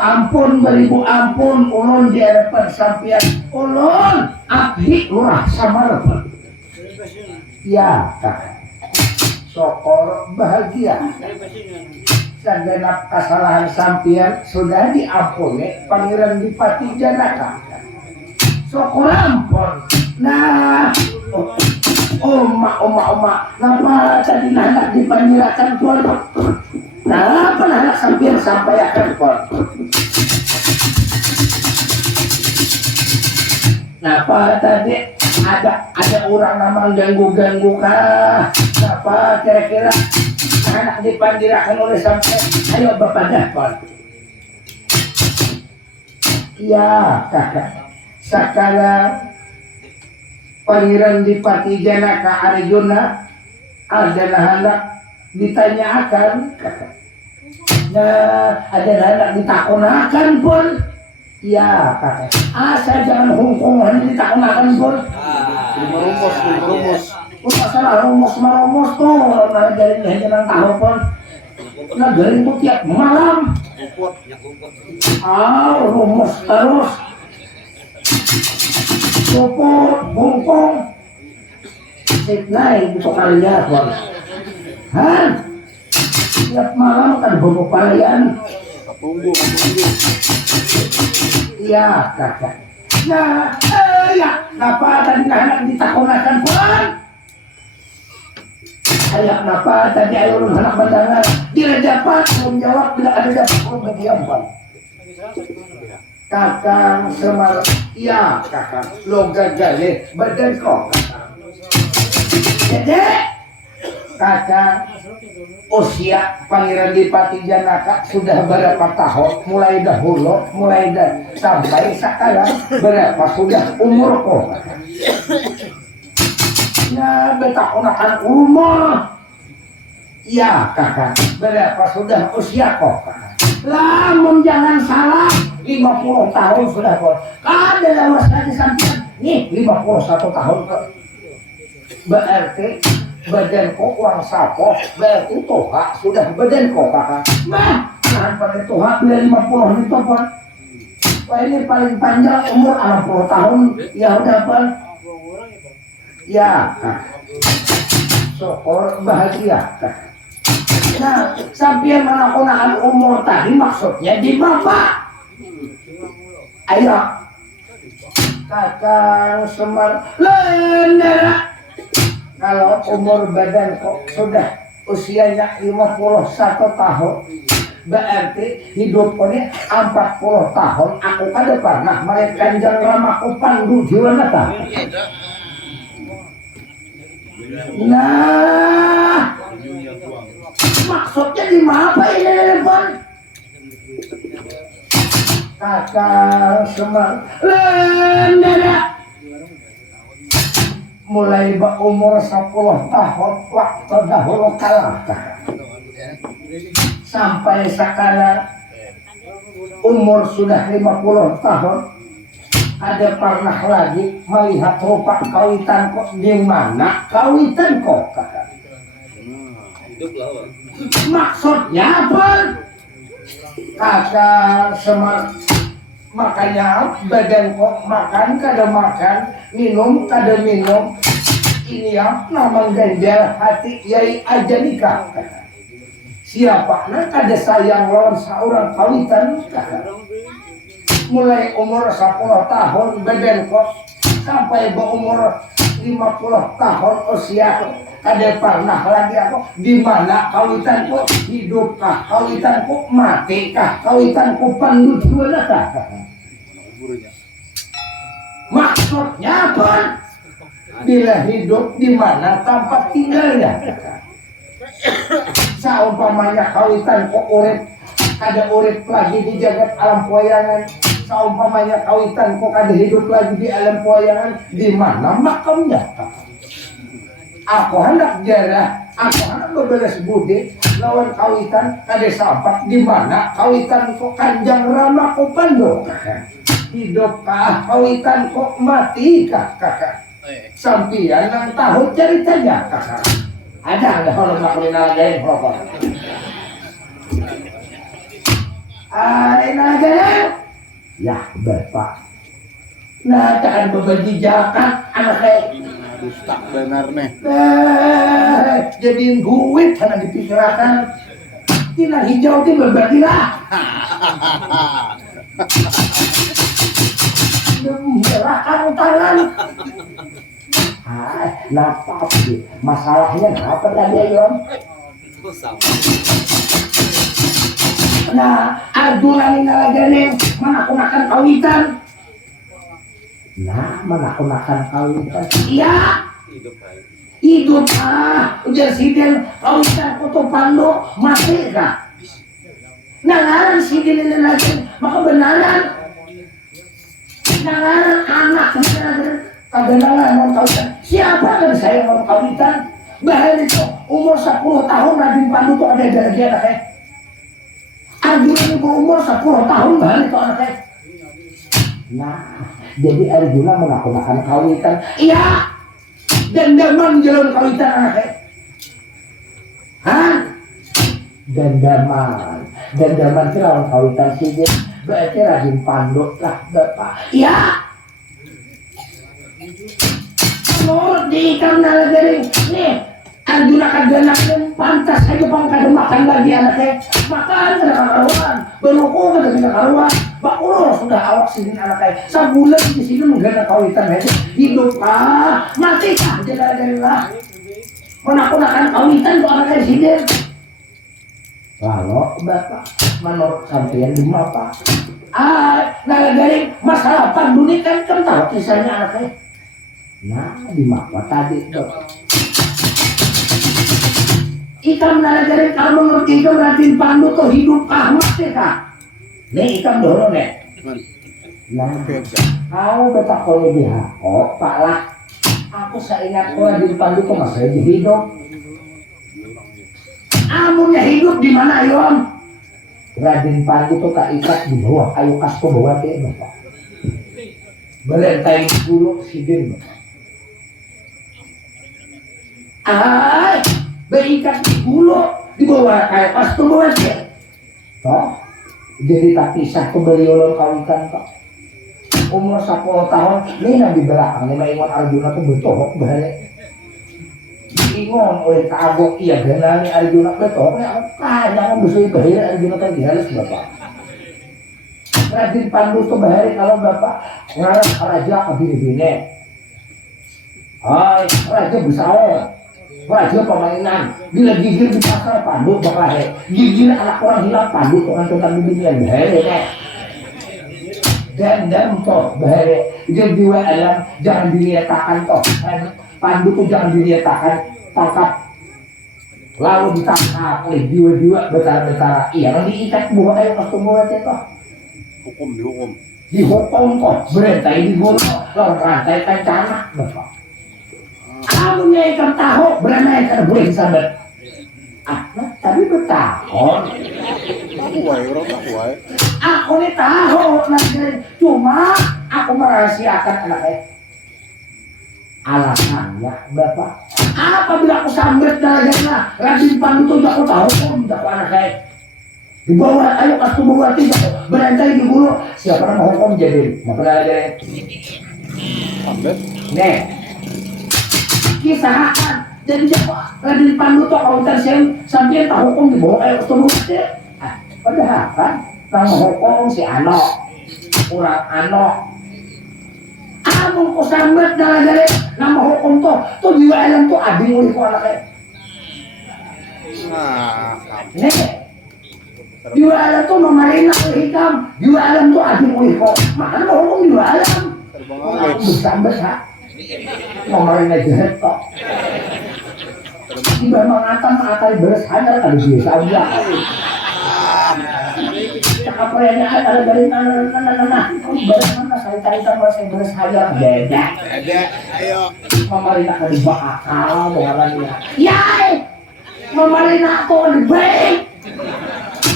ampun beribu ampun ulun di hadapan sampeyan ulun abdi lurah Samalepet ya kakak sokor bahagia sagenap kesalahan sampeyan sudah diampuni Pangeran Dipati Janaka sokor ampun nah oma napa tadi anak dipanggilkan tuan kenapa anak sampeyan sampai akan tuan napa tadi ada orang nama ganggu kah napa kira-kira anak dipanggilkan oleh sampai ayo bapak dapat iya kakak sekarang Pangeran Dipati Janaka Arjuna adalah anak ditanyakan nah ada anak ditakunakan pun ya kakak saya jangan hongkongan ditakunakan pun rumus masalah rumus tuh nah jadi jangan tahu pun nah garing tuh tiap malam rumus terus Sopor, bongkong, naik untuk kalian, tiap malam kan bobo kalian. Iya kakak. Nah, ya, kenapa tadi anak ditakunakan pulang? Ayah kenapa tadi ayo anak pandangan? Dia dapat belum jawab, tidak ada dapat belum berdiam bang. Kakang Semar, iya kakang, lo gagal badan kok jadi kakang usia Pangeran Dipati Janaka sudah berapa tahun mulai dahulu sampai sekarang berapa sudah umur kok ya beta unakan umur iya kakang berapa sudah usia kok lamun jangan salah 50 tahun sudah kok ada lawas lagi sampai nih 51 tahun kok berarti badan kok uang sapo berarti toha sudah badan kok kakak nah pada toha bila 50 itu pun wah ini paling panjang umur 60 tahun ya udah pun ya kakak sokor bahagia kakak nah sampai melakukan umur tadi maksudnya di bapak ayo kakang Semar lendera kalau umur badan kok sudah usianya 51 tahun berarti hidupnya 40 tahun aku kada pernah melihat Kanjeng Ramaku pandu jiwanata nah maksudnya di mana apa ini telepon kakak Semar lendera mulai berumur 10 tahun waktu dahulu kalah sampai sekarang umur sudah 50 tahun ada pernah lagi melihat rupa kawitan kok di mana kawitan kok kakak maksudnya apa kakak Semar makanya badan kok makan kada makan minum kada minum ini yang nama ganjal hati yai aja nikah siapa nak kada sayang lawan seorang kawitan mulai umur 10 tahun badan kok sampai berumur 50 tahun usia kada pernah lagi aku di mana kawitanku hidup kah kawitanku mati kah kawitanku pandut mana kah maksudnya apa bila hidup di mana tempat tinggalnya saumpamanya kawitanku urip kada urip lagi di jagat alam poyangan saumpamanya kawitanku kada hidup lagi di alam poyangan di mana makamnya aku hendak jarah, aku hendak beberes budi lawan kawitan kada sampak di mana kawitan kok Kanjeng Rama kok pandu hidup kah kawitan kok mati kah kakak sampian nang tahu ceritanya kakak ada kalau mak menagain pokok Nagana. Ya, Bapak. Nah, tak berbagi jakat anak Dusta benar nih. Jadi duit karena dipikirkan. Tina hijau itu berbagilah. Menyerahkan tangan. Napa sih? Masalahnya apa tadi Yon? Nah, Arjuna ini ngalagane menakunakan kawitan. Nah, menakunakan kawitan. Iya. Hidup ujar sidin kawitan kutu Pandu mati kah? Nangaran sidin ini lagi maka benaran. Nangaran anak kagenalan mau kawitan. Siapa kan saya mau kawitan? Bahaya itu umur 10 tahun Raden Pandu tuh ada lagi anaknya. Arjuna itu umur 10 tahun bahaya itu anaknya. Nah, jadi Arjuna menakunakan kawitan. Iya. Dendaman jalan kawitan anaknya. Hah? Dendaman itu lawan kawitan sih. Berarti Raden Pandu lah Bapak. Iya. Menurut di ikan nalagari nih Arjuna kagana pantas aja pangkada makan lagi anaknya. Makan kada karuan, beruku kada karuan. Bakulo sudah awak sini anaknya. Sebulan di sini menggana kawitan aja. Hidup mati kah jalan lah. Menakunakan kawitan tuh anaknya sini. Lalu Bapak menurut sampean di apa? Nalagari masalah Panduni kan tahu kisahnya anaknya. Nah, di mana tadi dok? Ikam nalagari kalau menurut ikam Raden Pandu tuh hidup mati kah? Nih ikam dulu nih. Nah, kau betak kalau lebih Pak lah. Aku seingat Raden Pandu tuh masih hidup. Amunnya hidup di mana Yon? Raden Pandu tuh tak ikat di bawah kayu kasko bawah kayak Bapak. Belentai dulu sidin Bapak. Berikat di bulu di bawah kayak pas tuh bawah dia. Toh, jadi tak pisah tuh beli ulun kawitan toh. Umur 10 tahun, ini di belakang nih ingon Arjuna tuh betok balik. Ingon oleh kagok iya benar nih Arjuna betok nih aku kaya aku bisa bahaya Arjuna tadi halus Bapak. Raden Pandu tuh bahaya kalau Bapak ngarang raja kabine-bine. Raja besar. Raja permainan, bila gigir di pasar Pandu bakal gigir anak orang hilang Pandu tuh kan bibirnya bahaya dan toh bahaya jadi jiwa alam jangan diliatakan toh Pandu tuh jangan diliatakan tangkap lalu ditangkap oleh jiwa-jiwa betara-betara iya diikat buah ayo pas tunggu aja toh dihukum toh berantai di gunung lalu rantai kancana Bapak. Amunnya ikan tahu berenai karena boleh disabet. Tapi betahon. Aku nih tahu nanti cuma aku merahasiakan anaknya. Alasannya Bapak. Apabila aku sambet darahnya Raden Pandu tuh aku tahu pun aku anaknya. Di bawah ayo pas tubuh hati berantai di bulu siapa nama hukum jadi mau pernah lagi. Nih. Kisahan jadi siapa Raden Pandu tuh kalau sampai tahu hukum di bawah air tubuh dia padahal kan nama hukum si Ano kurang Ano amun ko sambat dari nama hukum tuh jiwa alam tuh ading oleh ko anaknya nih jiwa alam tuh memarina oleh hikam jiwa alam tuh ading oleh ko makanya hukum jiwa alam besar ngomongin aja kok tiba mengatakan mengatari beres hanya kan biasa aja apa yang ada dari beres mana saya cari tahu saya beres hanya beda ayo memarina kan bakal dengarannya yai memarina aku kan baik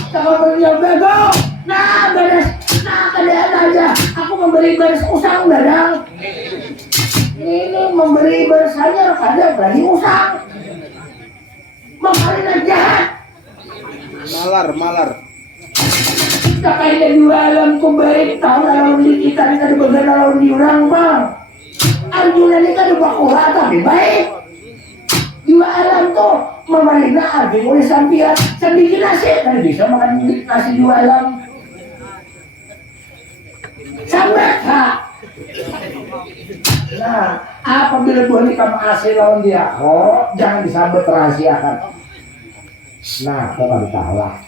sama beliau bego nah beres nah keadaan aja aku memberi beres usang dadang ini memberi bersanya pada berani usang memarina jahat malar Kakainya juga alam ko baik, tahu alam di kita ni kada bagan alam di orang bang. Arjuna ni kada bakuha tapi baik. Juga alam to memarina arti oleh sampian sambil nasi kan bisa makan nasi juga alam. Sampai ha. Nah, apabila Tuhan kamu asih lawan dia, oh jangan disambut rahasiakan. Nah, kau kan tahu lah.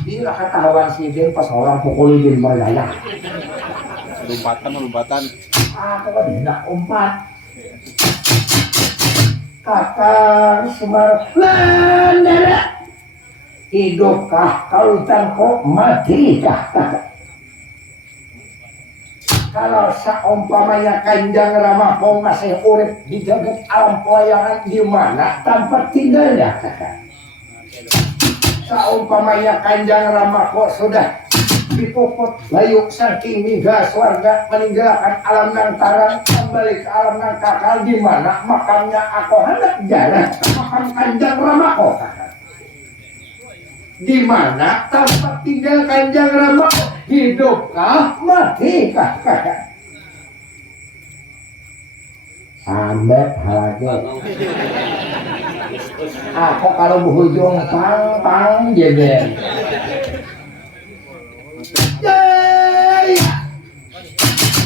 Bila ketahuan si Din pas orang pukul Din berdaya. Lompatan. Aku kan tidak umpat. Kakak Semar Landara. Hidupkah kau tangkap matikah kakak? Kalau seumpamanya Kanjeng Ramapo masih urip di jagat alam pewayangan di mana tempat tinggalnya kakak? Seumpamanya Kanjeng Ramapo sudah dipuput layuk saking mingga swarga meninggalkan alam nang tarang kembali ke alam nang kakal di mana makamnya aku hendak jalan makam Kanjeng Ramapo kakak? Di mana tempat tinggal Kanjeng Ramapo? Hidupkah matikah kakak? Sampai halage. Aku kalau berhujung pang jeber. Jaya.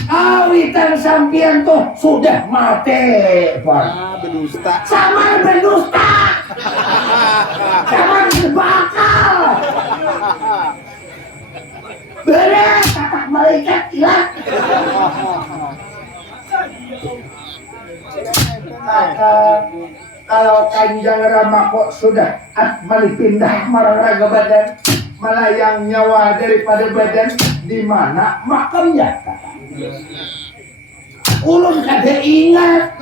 Awitan sampian tuh sudah mati, Pak. Berdusta. Sama berdusta. Sama berbakal. Beres, katak malaikat hilang. Kalau Kanjeng Ramapo sudah pindah marang raga badan, melayang nyawa daripada badan, di mana makamnya? Ulun kada ingat.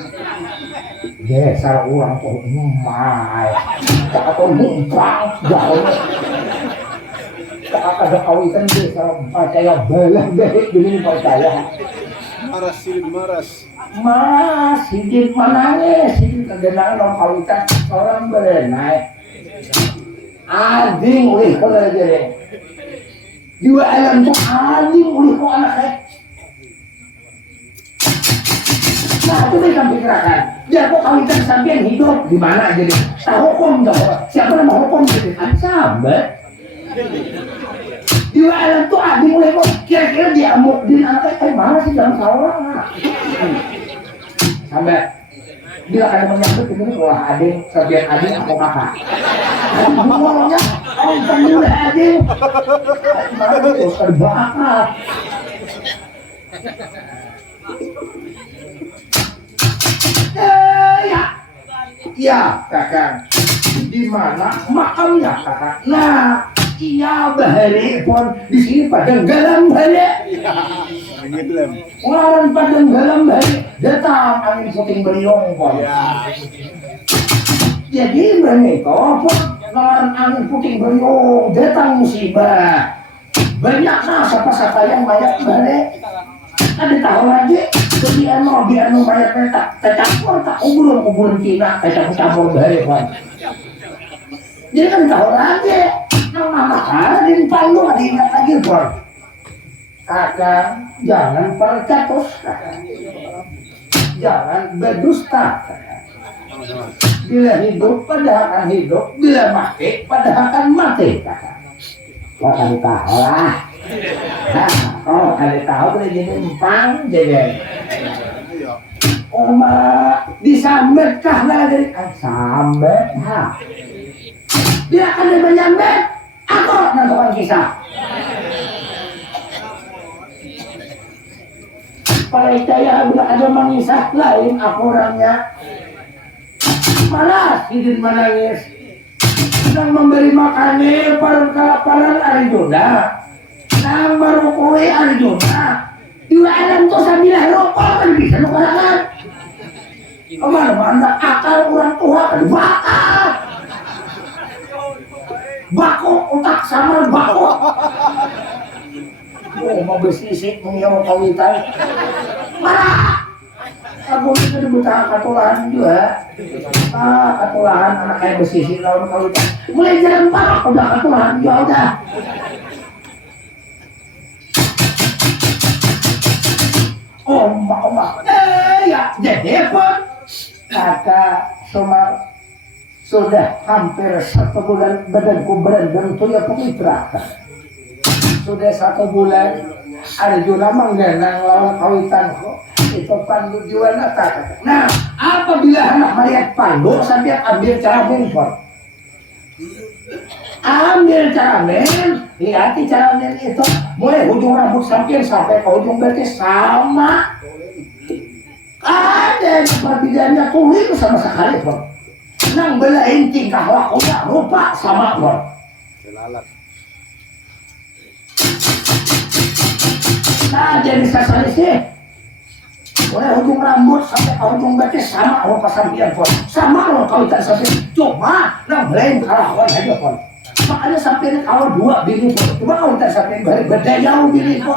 Desa orang tuh mai, atau mumpang jauh. Tak ada kawitan desa percaya belah deh demi percaya. Maras. Mas, hidup manangis, hidup kedenangan orang kawitan orang berenai. Ading ulih ko na dyan. Di ba alam ko, ading ulih ko anaknya. Nah, itu may kampikirakan. Biar ko kawitan sampian hidup di mana jadi. Tahu hukum daw. Siapa na mahukum jadi? Ang sabi. Di ba alam to, ading ulih ko. Kira-kira diamuk din anaknya. Mana sih dalam saurang? Sampai bila kada menyambut ini wah ading sebagian ading aku kakak. Ngomongnya oh panggil ading. Mana terus terbakar. Ya kakak. Di mana makamnya kakak? Nah, iya bahari pun di sini padang galam bahari. Orang padang galam bahari datang angin puting beliung pun. Jadi mereka pun orang angin puting beliung datang musibah. Banyak siapa-siapa yang mayat bahari. Ada tahu lagi biar mayatnya tak campur tak kuburan Cina campur bahari pun. Jadi kan tahu lagi. Nama makanya di Palu ada ingat lagi pun. Kakak jangan percatus kakak. Jangan berdusta kakak. Bila hidup pada akan hidup, bila mati pada akan mati kakak. Kau kan tahu lah. Kau kan tahu boleh jadi empang jadi. Oma disambet kah nggak dari? Sambet ha. Bila ada menyambet, aku nantikan kisah. Percaya bila ada mengisah lain aku orangnya malas hidin menangis sedang memberi makannya para kelaparan Arjuna nang merukui Arjuna dua alam tuh sambil rokok kan bisa nukarangan kemana-mana akal orang tua kan bakal bako otak sama bako. Oh, mau bersisik mengiyaw kawitan. Marah. Aku itu dibuta katulahan juga. Katulahan anak kayak bersisik lawan kawitan. Mulai jalan parah udah katulahan ya udah. Oma. Ya, jadi apa? Kata Semar, sudah hampir 1 bulan badanku berendam tuh ya pemitra. Sudah 1 bulan Arjuna menggenang lawan kawitanku. Itu Pandu jual kata. Nah, apabila anak melihat Pandu sampai ambil cara bungkor. Ambil cara hati cara itu mulai ujung rambut sampai ke ujung betis sama. Ada perbedaannya kulit sama sekali bro. Nang belain tingkah lakunya rupa sama bro. Nah jadi saya sih mulai ujung rambut sampai ke ujung betis sama rupa sampian bro. Sama loh kau tak sampai cuma nang belain kalawan aja bro. Makanya sampai awal 2 bini bro. Cuma kau tak sampai beda jauh bini bro.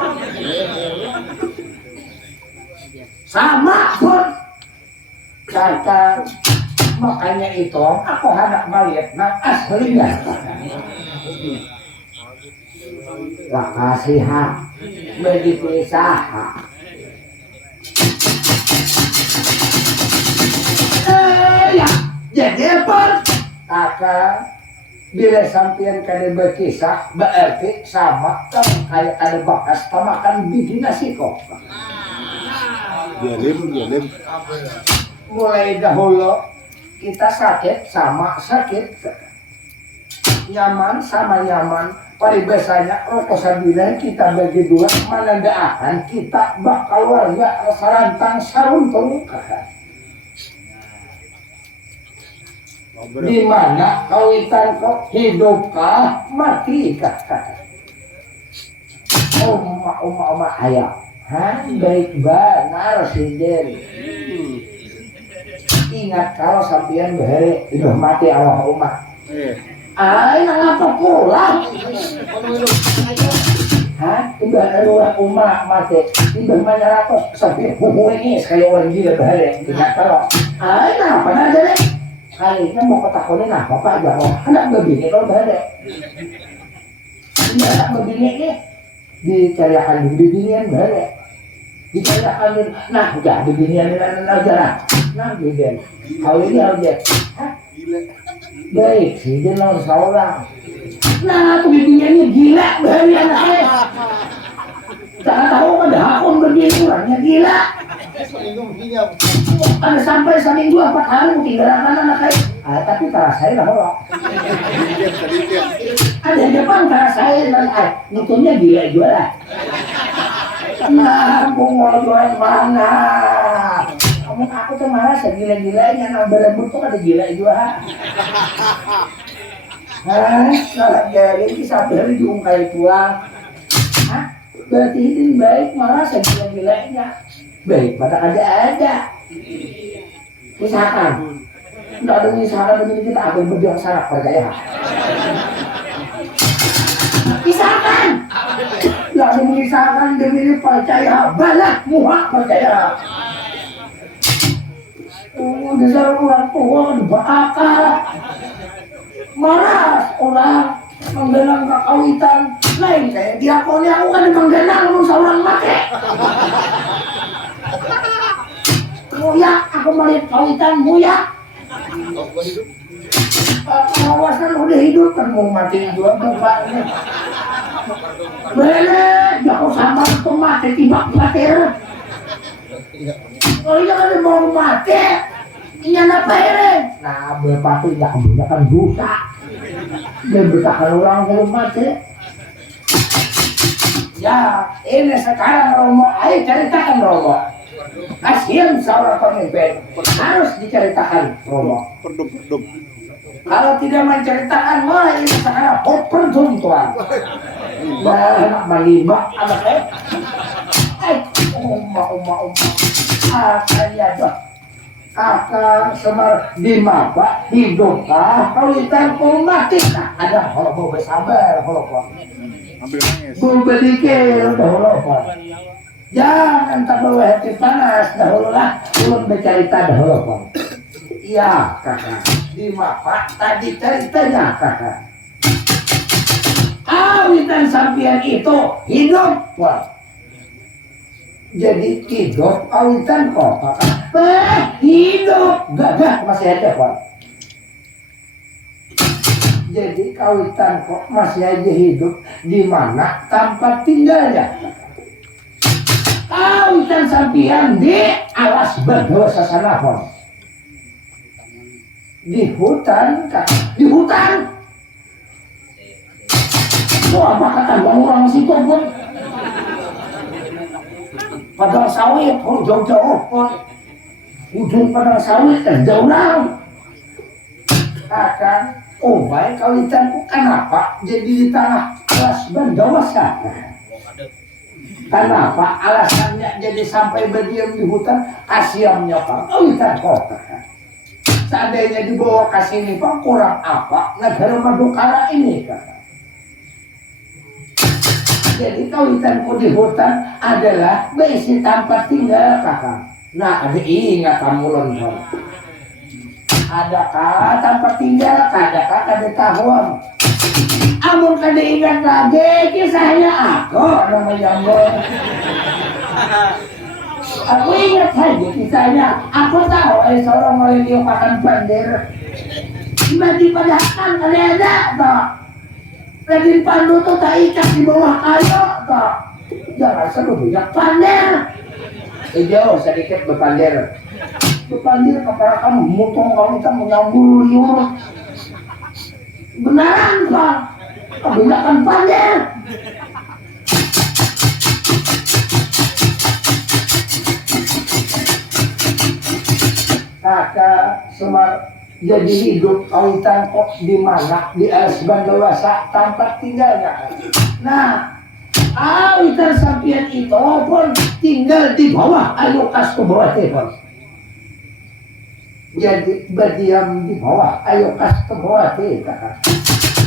Sama pun kata makanya itu aku hendak melihat nah aslinya kasihan begitu usaha ya jadi apa kata bila sampian kada berkisah berarti sama kan kayak ada bakas pemakan bikin nasi kok. Jalim. Mulai dahulu kita sakit sama sakit, nyaman sama nyaman. Paribasanya rokok sambilan kita bagi 2 menandakan kita bakal warga sarantang saruntung. Di mana kawitan kok hidupkah matikah? Oma ayah. Baik benar Sinden. Ingat kalau sampean bahari udah mati Allah umat. Ngapa pulang? Udah ada umat mati. Udah mana ratus sampai buku ini kayak orang gila bahari. Ingat kalau. Ngapa aja deh? Kayaknya mau ketakutin apa Pak Jarwo? Anak begini kalau bahari. Anak begini nih. Dicarikan beginian bahari. Dicarikan nah udah beginian aja lah. Nah gede. Kalau ini aja. Baik sih dia lawan seorang. Nah tuh beginiannya gila bahari anaknya. Jangan tahu ada akun begini orangnya gila. Ada sampai seminggu 4 hari tinggalan anaknya. Tapi terasain lah loh. Ada Jepang terasain ngitungnya gila jualan. Nah, mau jual mana? Aku tuh malah segila-gilanya nang berebut tuh ada gila jualan. Kalau jadi kisah dari diungkai pulang. Berarti ini baik malah segila-gilanya. Baik, pada ada. Misalkan, tidak ada misalkan begini kita ambil berjuang sarak percaya. Misalkan, tidak ada misalkan demi percaya, balas muak percaya. Dasar orang tua berakal, maras orang menggenang kekawitan lain kayak diakoni aku kan menggenang lu seorang make. Muyak, aku melihat kawitanmu ya. Kawasan udah hidup kan mau mati juga bapaknya. Bener, jauh sama itu mati tiba-tiba. Oh iya kan mau mati, ini apa ini? Nah, bapak itu tidak kebanyakan dosa. Dia bertahan orang kalau mati. Ya, ini sekarang Romo, ayo ceritakan Romo. Kasihan seorang pemimpin harus diceritakan Romo. Kalau tidak menceritakan, mulai ini sekarang peruntuan. Anak malibak, anaknya. Oma. Kaya dah. Kakak Semar di mapa hidupkah kawitan pun mati. Ada kalau bersabar kalau berpikir dahulu. Jangan tak bawa hati panas dahulu lah. Belum bercerita dahulu. Iya kakak. Di mapa tadi ceritanya kakak. Kawitan sampian itu hidup. jadi hidup kawitan kok hidup gagah masih ada kok. Jadi kawitan kok masih aja hidup di mana tempat tinggalnya. Kawitan sampian di alas berdosa sana pon. Di hutan, di hutan. Wah, apa kata orang situ pun? Padang sawit, jauh-jauh pun. Ujung padang sawit kan jauh lah. Akan, oh baik kawitanku kenapa jadi di tanah alas berdawasa? Kenapa alasannya jadi sampai berdiam di hutan? Kasihannya Pak, kawitan kota. Seandainya dibawa ke sini Pak, kurang apa negara Madukara ini Kak? Jadi kawitanku di hutan adalah besi tempat tinggal kakak. Nah, ada ingat kamu lontar. Adakah tempat tinggal? Adakah ada tahuan? Amun kada ingat lagi kisahnya aku nama jambon. Aku ingat saja kisahnya. Aku tahu seorang orang makan pandir. Tiba-tiba datang kada ada tak. Lagi pandu tuh tak ikat di bawah kayu tak. Jangan seru banyak pandir. Jauh sedikit berpandir. Berpandir kepada kamu motong kamu kita menyambul liur. Beneran Pak. Kebanyakan pandir. Kakak Semar jadi hidup kawitan kok di mana di alas bandawasa tempat tinggalnya. Nah, kawitan sampian itu pun tinggal di bawah. Ayo kas ke bawah telepon. Jadi berdiam di bawah. Ayo kas ke bawah telepon.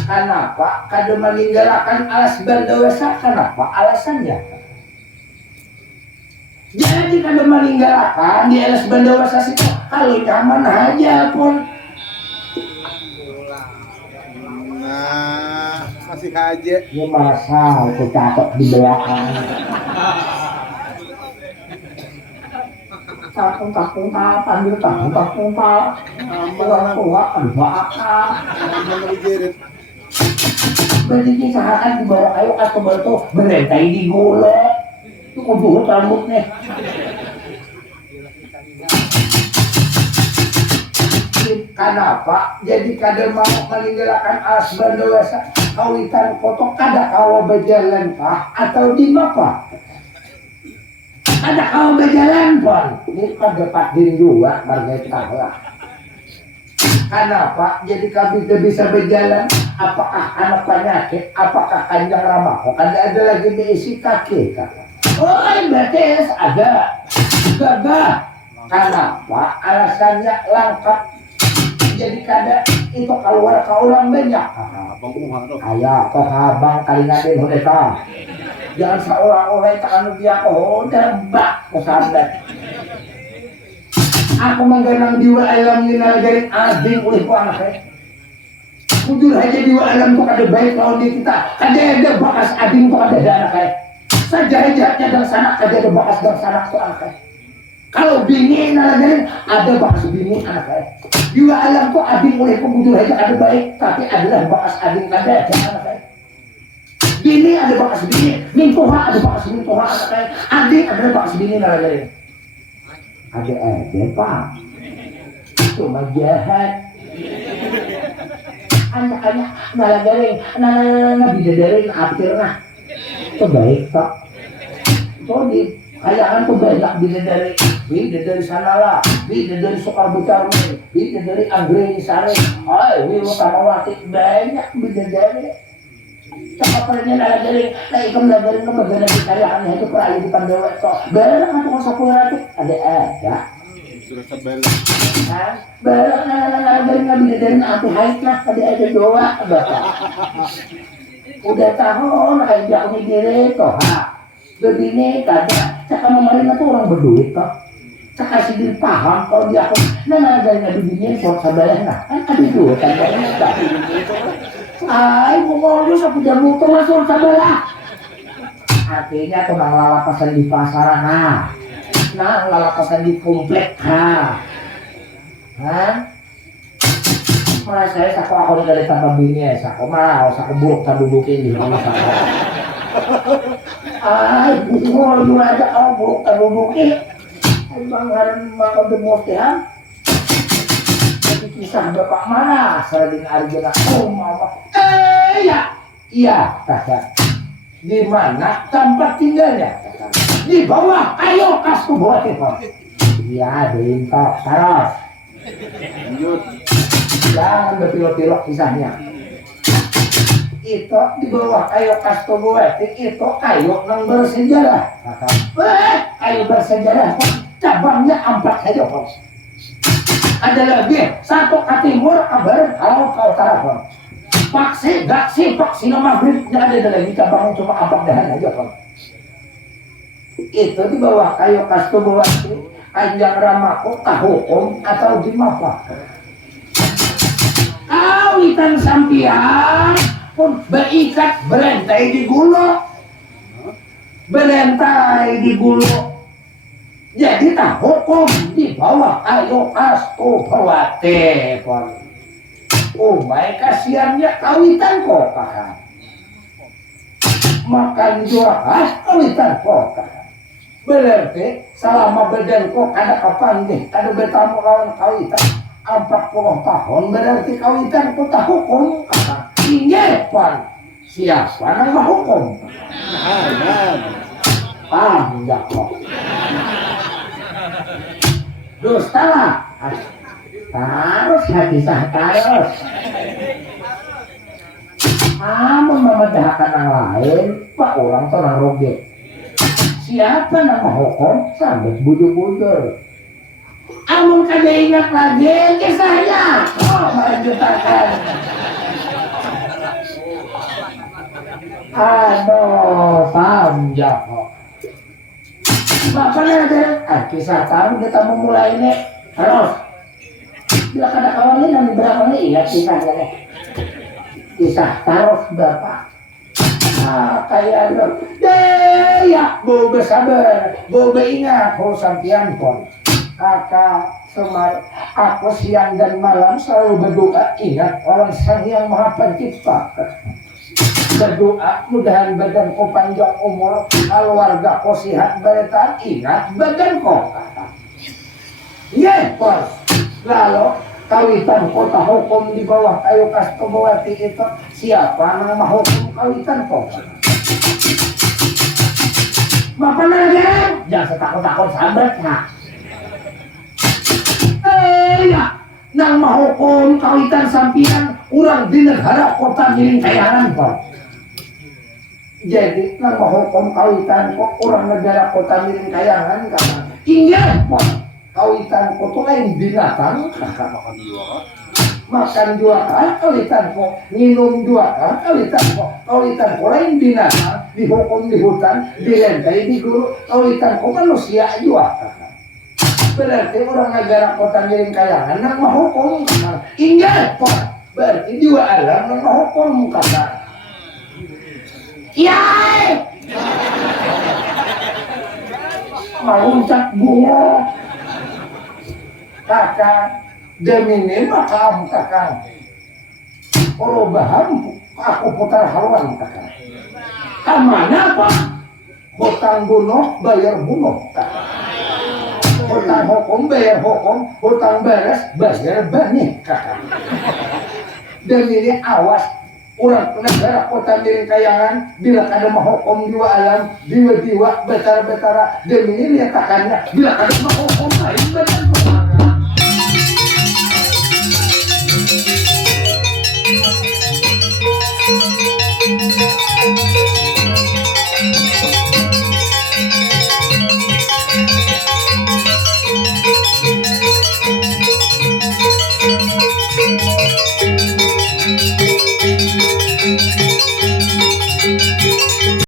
Kenapa? Kada meninggalkan alas bandawasa. Kenapa? Alasannya. Jadi kada meninggalkan di alas bandawasa situ. Kalau nyaman aja pun. Nah, masih aja. Ini masa aku catok di belakang. Takung panggil takung orang tua kan bakal. Berarti usahakan di bawah kayu kas kebal tuh berentai di golek. Itu kudu rambut nih. Kenapa? Jadi kada mau meninggalkan alas bandawasa kawitan kotok kada kawa berjalan kah atau di apa? Kada kawa berjalan pun. Ini pada Pak Din juga marga lah. Kenapa? Jadi kami tidak bisa berjalan. Apakah anak penyakit? Apakah kanjang ramah? Kada ada lagi diisi kaki kakak. Oh, berarti ada. Gagah. Kenapa? Alasannya lengkap. Jadi kada itu keluar ke orang banyak. Ayah, kok abang kali ngatin mereka. Jangan seolah-olah tangan dia kok terbak ke sana. Aku menggenang jiwa alam ni nalagarin ading oleh ko anak. Jujur aja jiwa alam tu kada baik lawan di kita. Kada ada bakas ading tu kada ada anak. Sajahatnya dan sanak kada ada bakas dan sanak tu anak. Kalau bini nalagarin ada bakas bini anak. Jiwa alam tu ading oleh ko jujur aja kada baik tapi adalah bakas ading kada ada anak. Bini ada bakas bini, mintoha ada bakas mintoha anak. Ading ada bakas bini nalagarin. Ada aja Pak, cuma jahat. Anak-anak nalagaring, bidadaring akhirnya terbaik Pak. Jadi kayangan tuh banyak bidadari sanalah, bidadari sukar bucarmi, bidadari anggreni sare. Ini lo kamawati banyak bidadari. Cakapannya nalagaring, ikam nalagaring na magana di kayangan itu perayu di pandawa ito. Bala lang ito kung sa puratik, ada. Sudah tabel. Bala na nalagaring na binadaring na ati height na, ada doa. Udah tahu, nakaindi ako ni Direto, ha? Begini, kada. Tsaka mamarin na to orang berduit, to. Tsaka si din paham, kalau di ako, nalagaring na bibingin, so sabayan na. Ada doa, sabayan na. Ay, bumolyo sa pujan motor na sol sa bala. artinya tuh nang lalapasan di pasaran nang lalapasan di komplek malah saya sako ako na galit ang pambingnya sako mah sako buruk tak dudukin di rumah sako ay bukan lu aja kalau buruk tak dudukin ay banggaran mga demotihan jadi kisah bapak mana sering arjuna mama iya kata di mana tempat tinggalnya di bawah ayo kas tuh bawa telepon iya diintok terus Lanjut. jangan berpilok-pilok kisahnya itu di bawah kayu kastobuati itu kayu yang bersejarah kayu bersejarah cabangnya 4 saja ada lagi satu ke timur kabar kalau ke utara paksi maghrib tidak ada lagi cabangnya cuma 4 dahan aja itu di bawah kayu kastobuati Kanjeng Ramaku kahukum atau dimapa kawitan sampian pun berikat berentai di gulu jadi tak hukum di bawah kayu Kastubawati umay kasihannya kawitan kok kakak makan juga kawitan kok kakak berarti selama badan kok ada kapan nih ada bertamu lawan kawitan 40 tahun berarti kawitan kok tak hukum kakak ingepan siapa yang menghukum enggak kok dusta lah harus hati terus memecahkan yang lain pak orang tuh orang rugi siapa yang menghukum sambil bujuk-bujuk amun kada ingat lagi kisahnya melanjutkan aduh panjang kok makanya ada kisah tahu kita memulai ini terus bila kada kawan ini nanti berapa nih ingat kisahnya nih kisah terus bapak kayak lo ya bobe sabar bobe ingat sampian pon kakak Semar aku siang dan malam selalu berdoa ingat orang sang yang maha pencipta berdoa mudahan badan kau panjang umur keluarga kau sehat bertahan ingat badan kau pon lalu kawitan kota hukum di bawah kayu Kastubawati itu siapa yang menghukum kawitan kau bapak lagi jangan takut-takut sabar nang menghukum kawitan sampian urang di negara kota Giling Kayangan kok jadi nang menghukum kawitan kok urang negara kota Giling Kayangan karena ingat kok kawitan kok itu lain binatang makan juga kan kawitan kok minum juga kan kawitan kok lain binatang dihukum di hutan direntai di guru kawitan kok manusia juga berarti orang negara kota Giling Kayangan yang menghukum ingat kok berarti dua alam yang menghukum kata yai maluncak bunga kakak demi makam kakak perubahan aku putar haluan kakak kemana pak hutang bunuh bayar bunuh kakak hutang hukum bayar hukum hutang beres bayar bani kakak dan ini awas orang negara kota Giling Kayangan bila kada menghukum dua alam diwa-diwa betara-betara dan ini lihat kakannya bila kada menghukum lain badan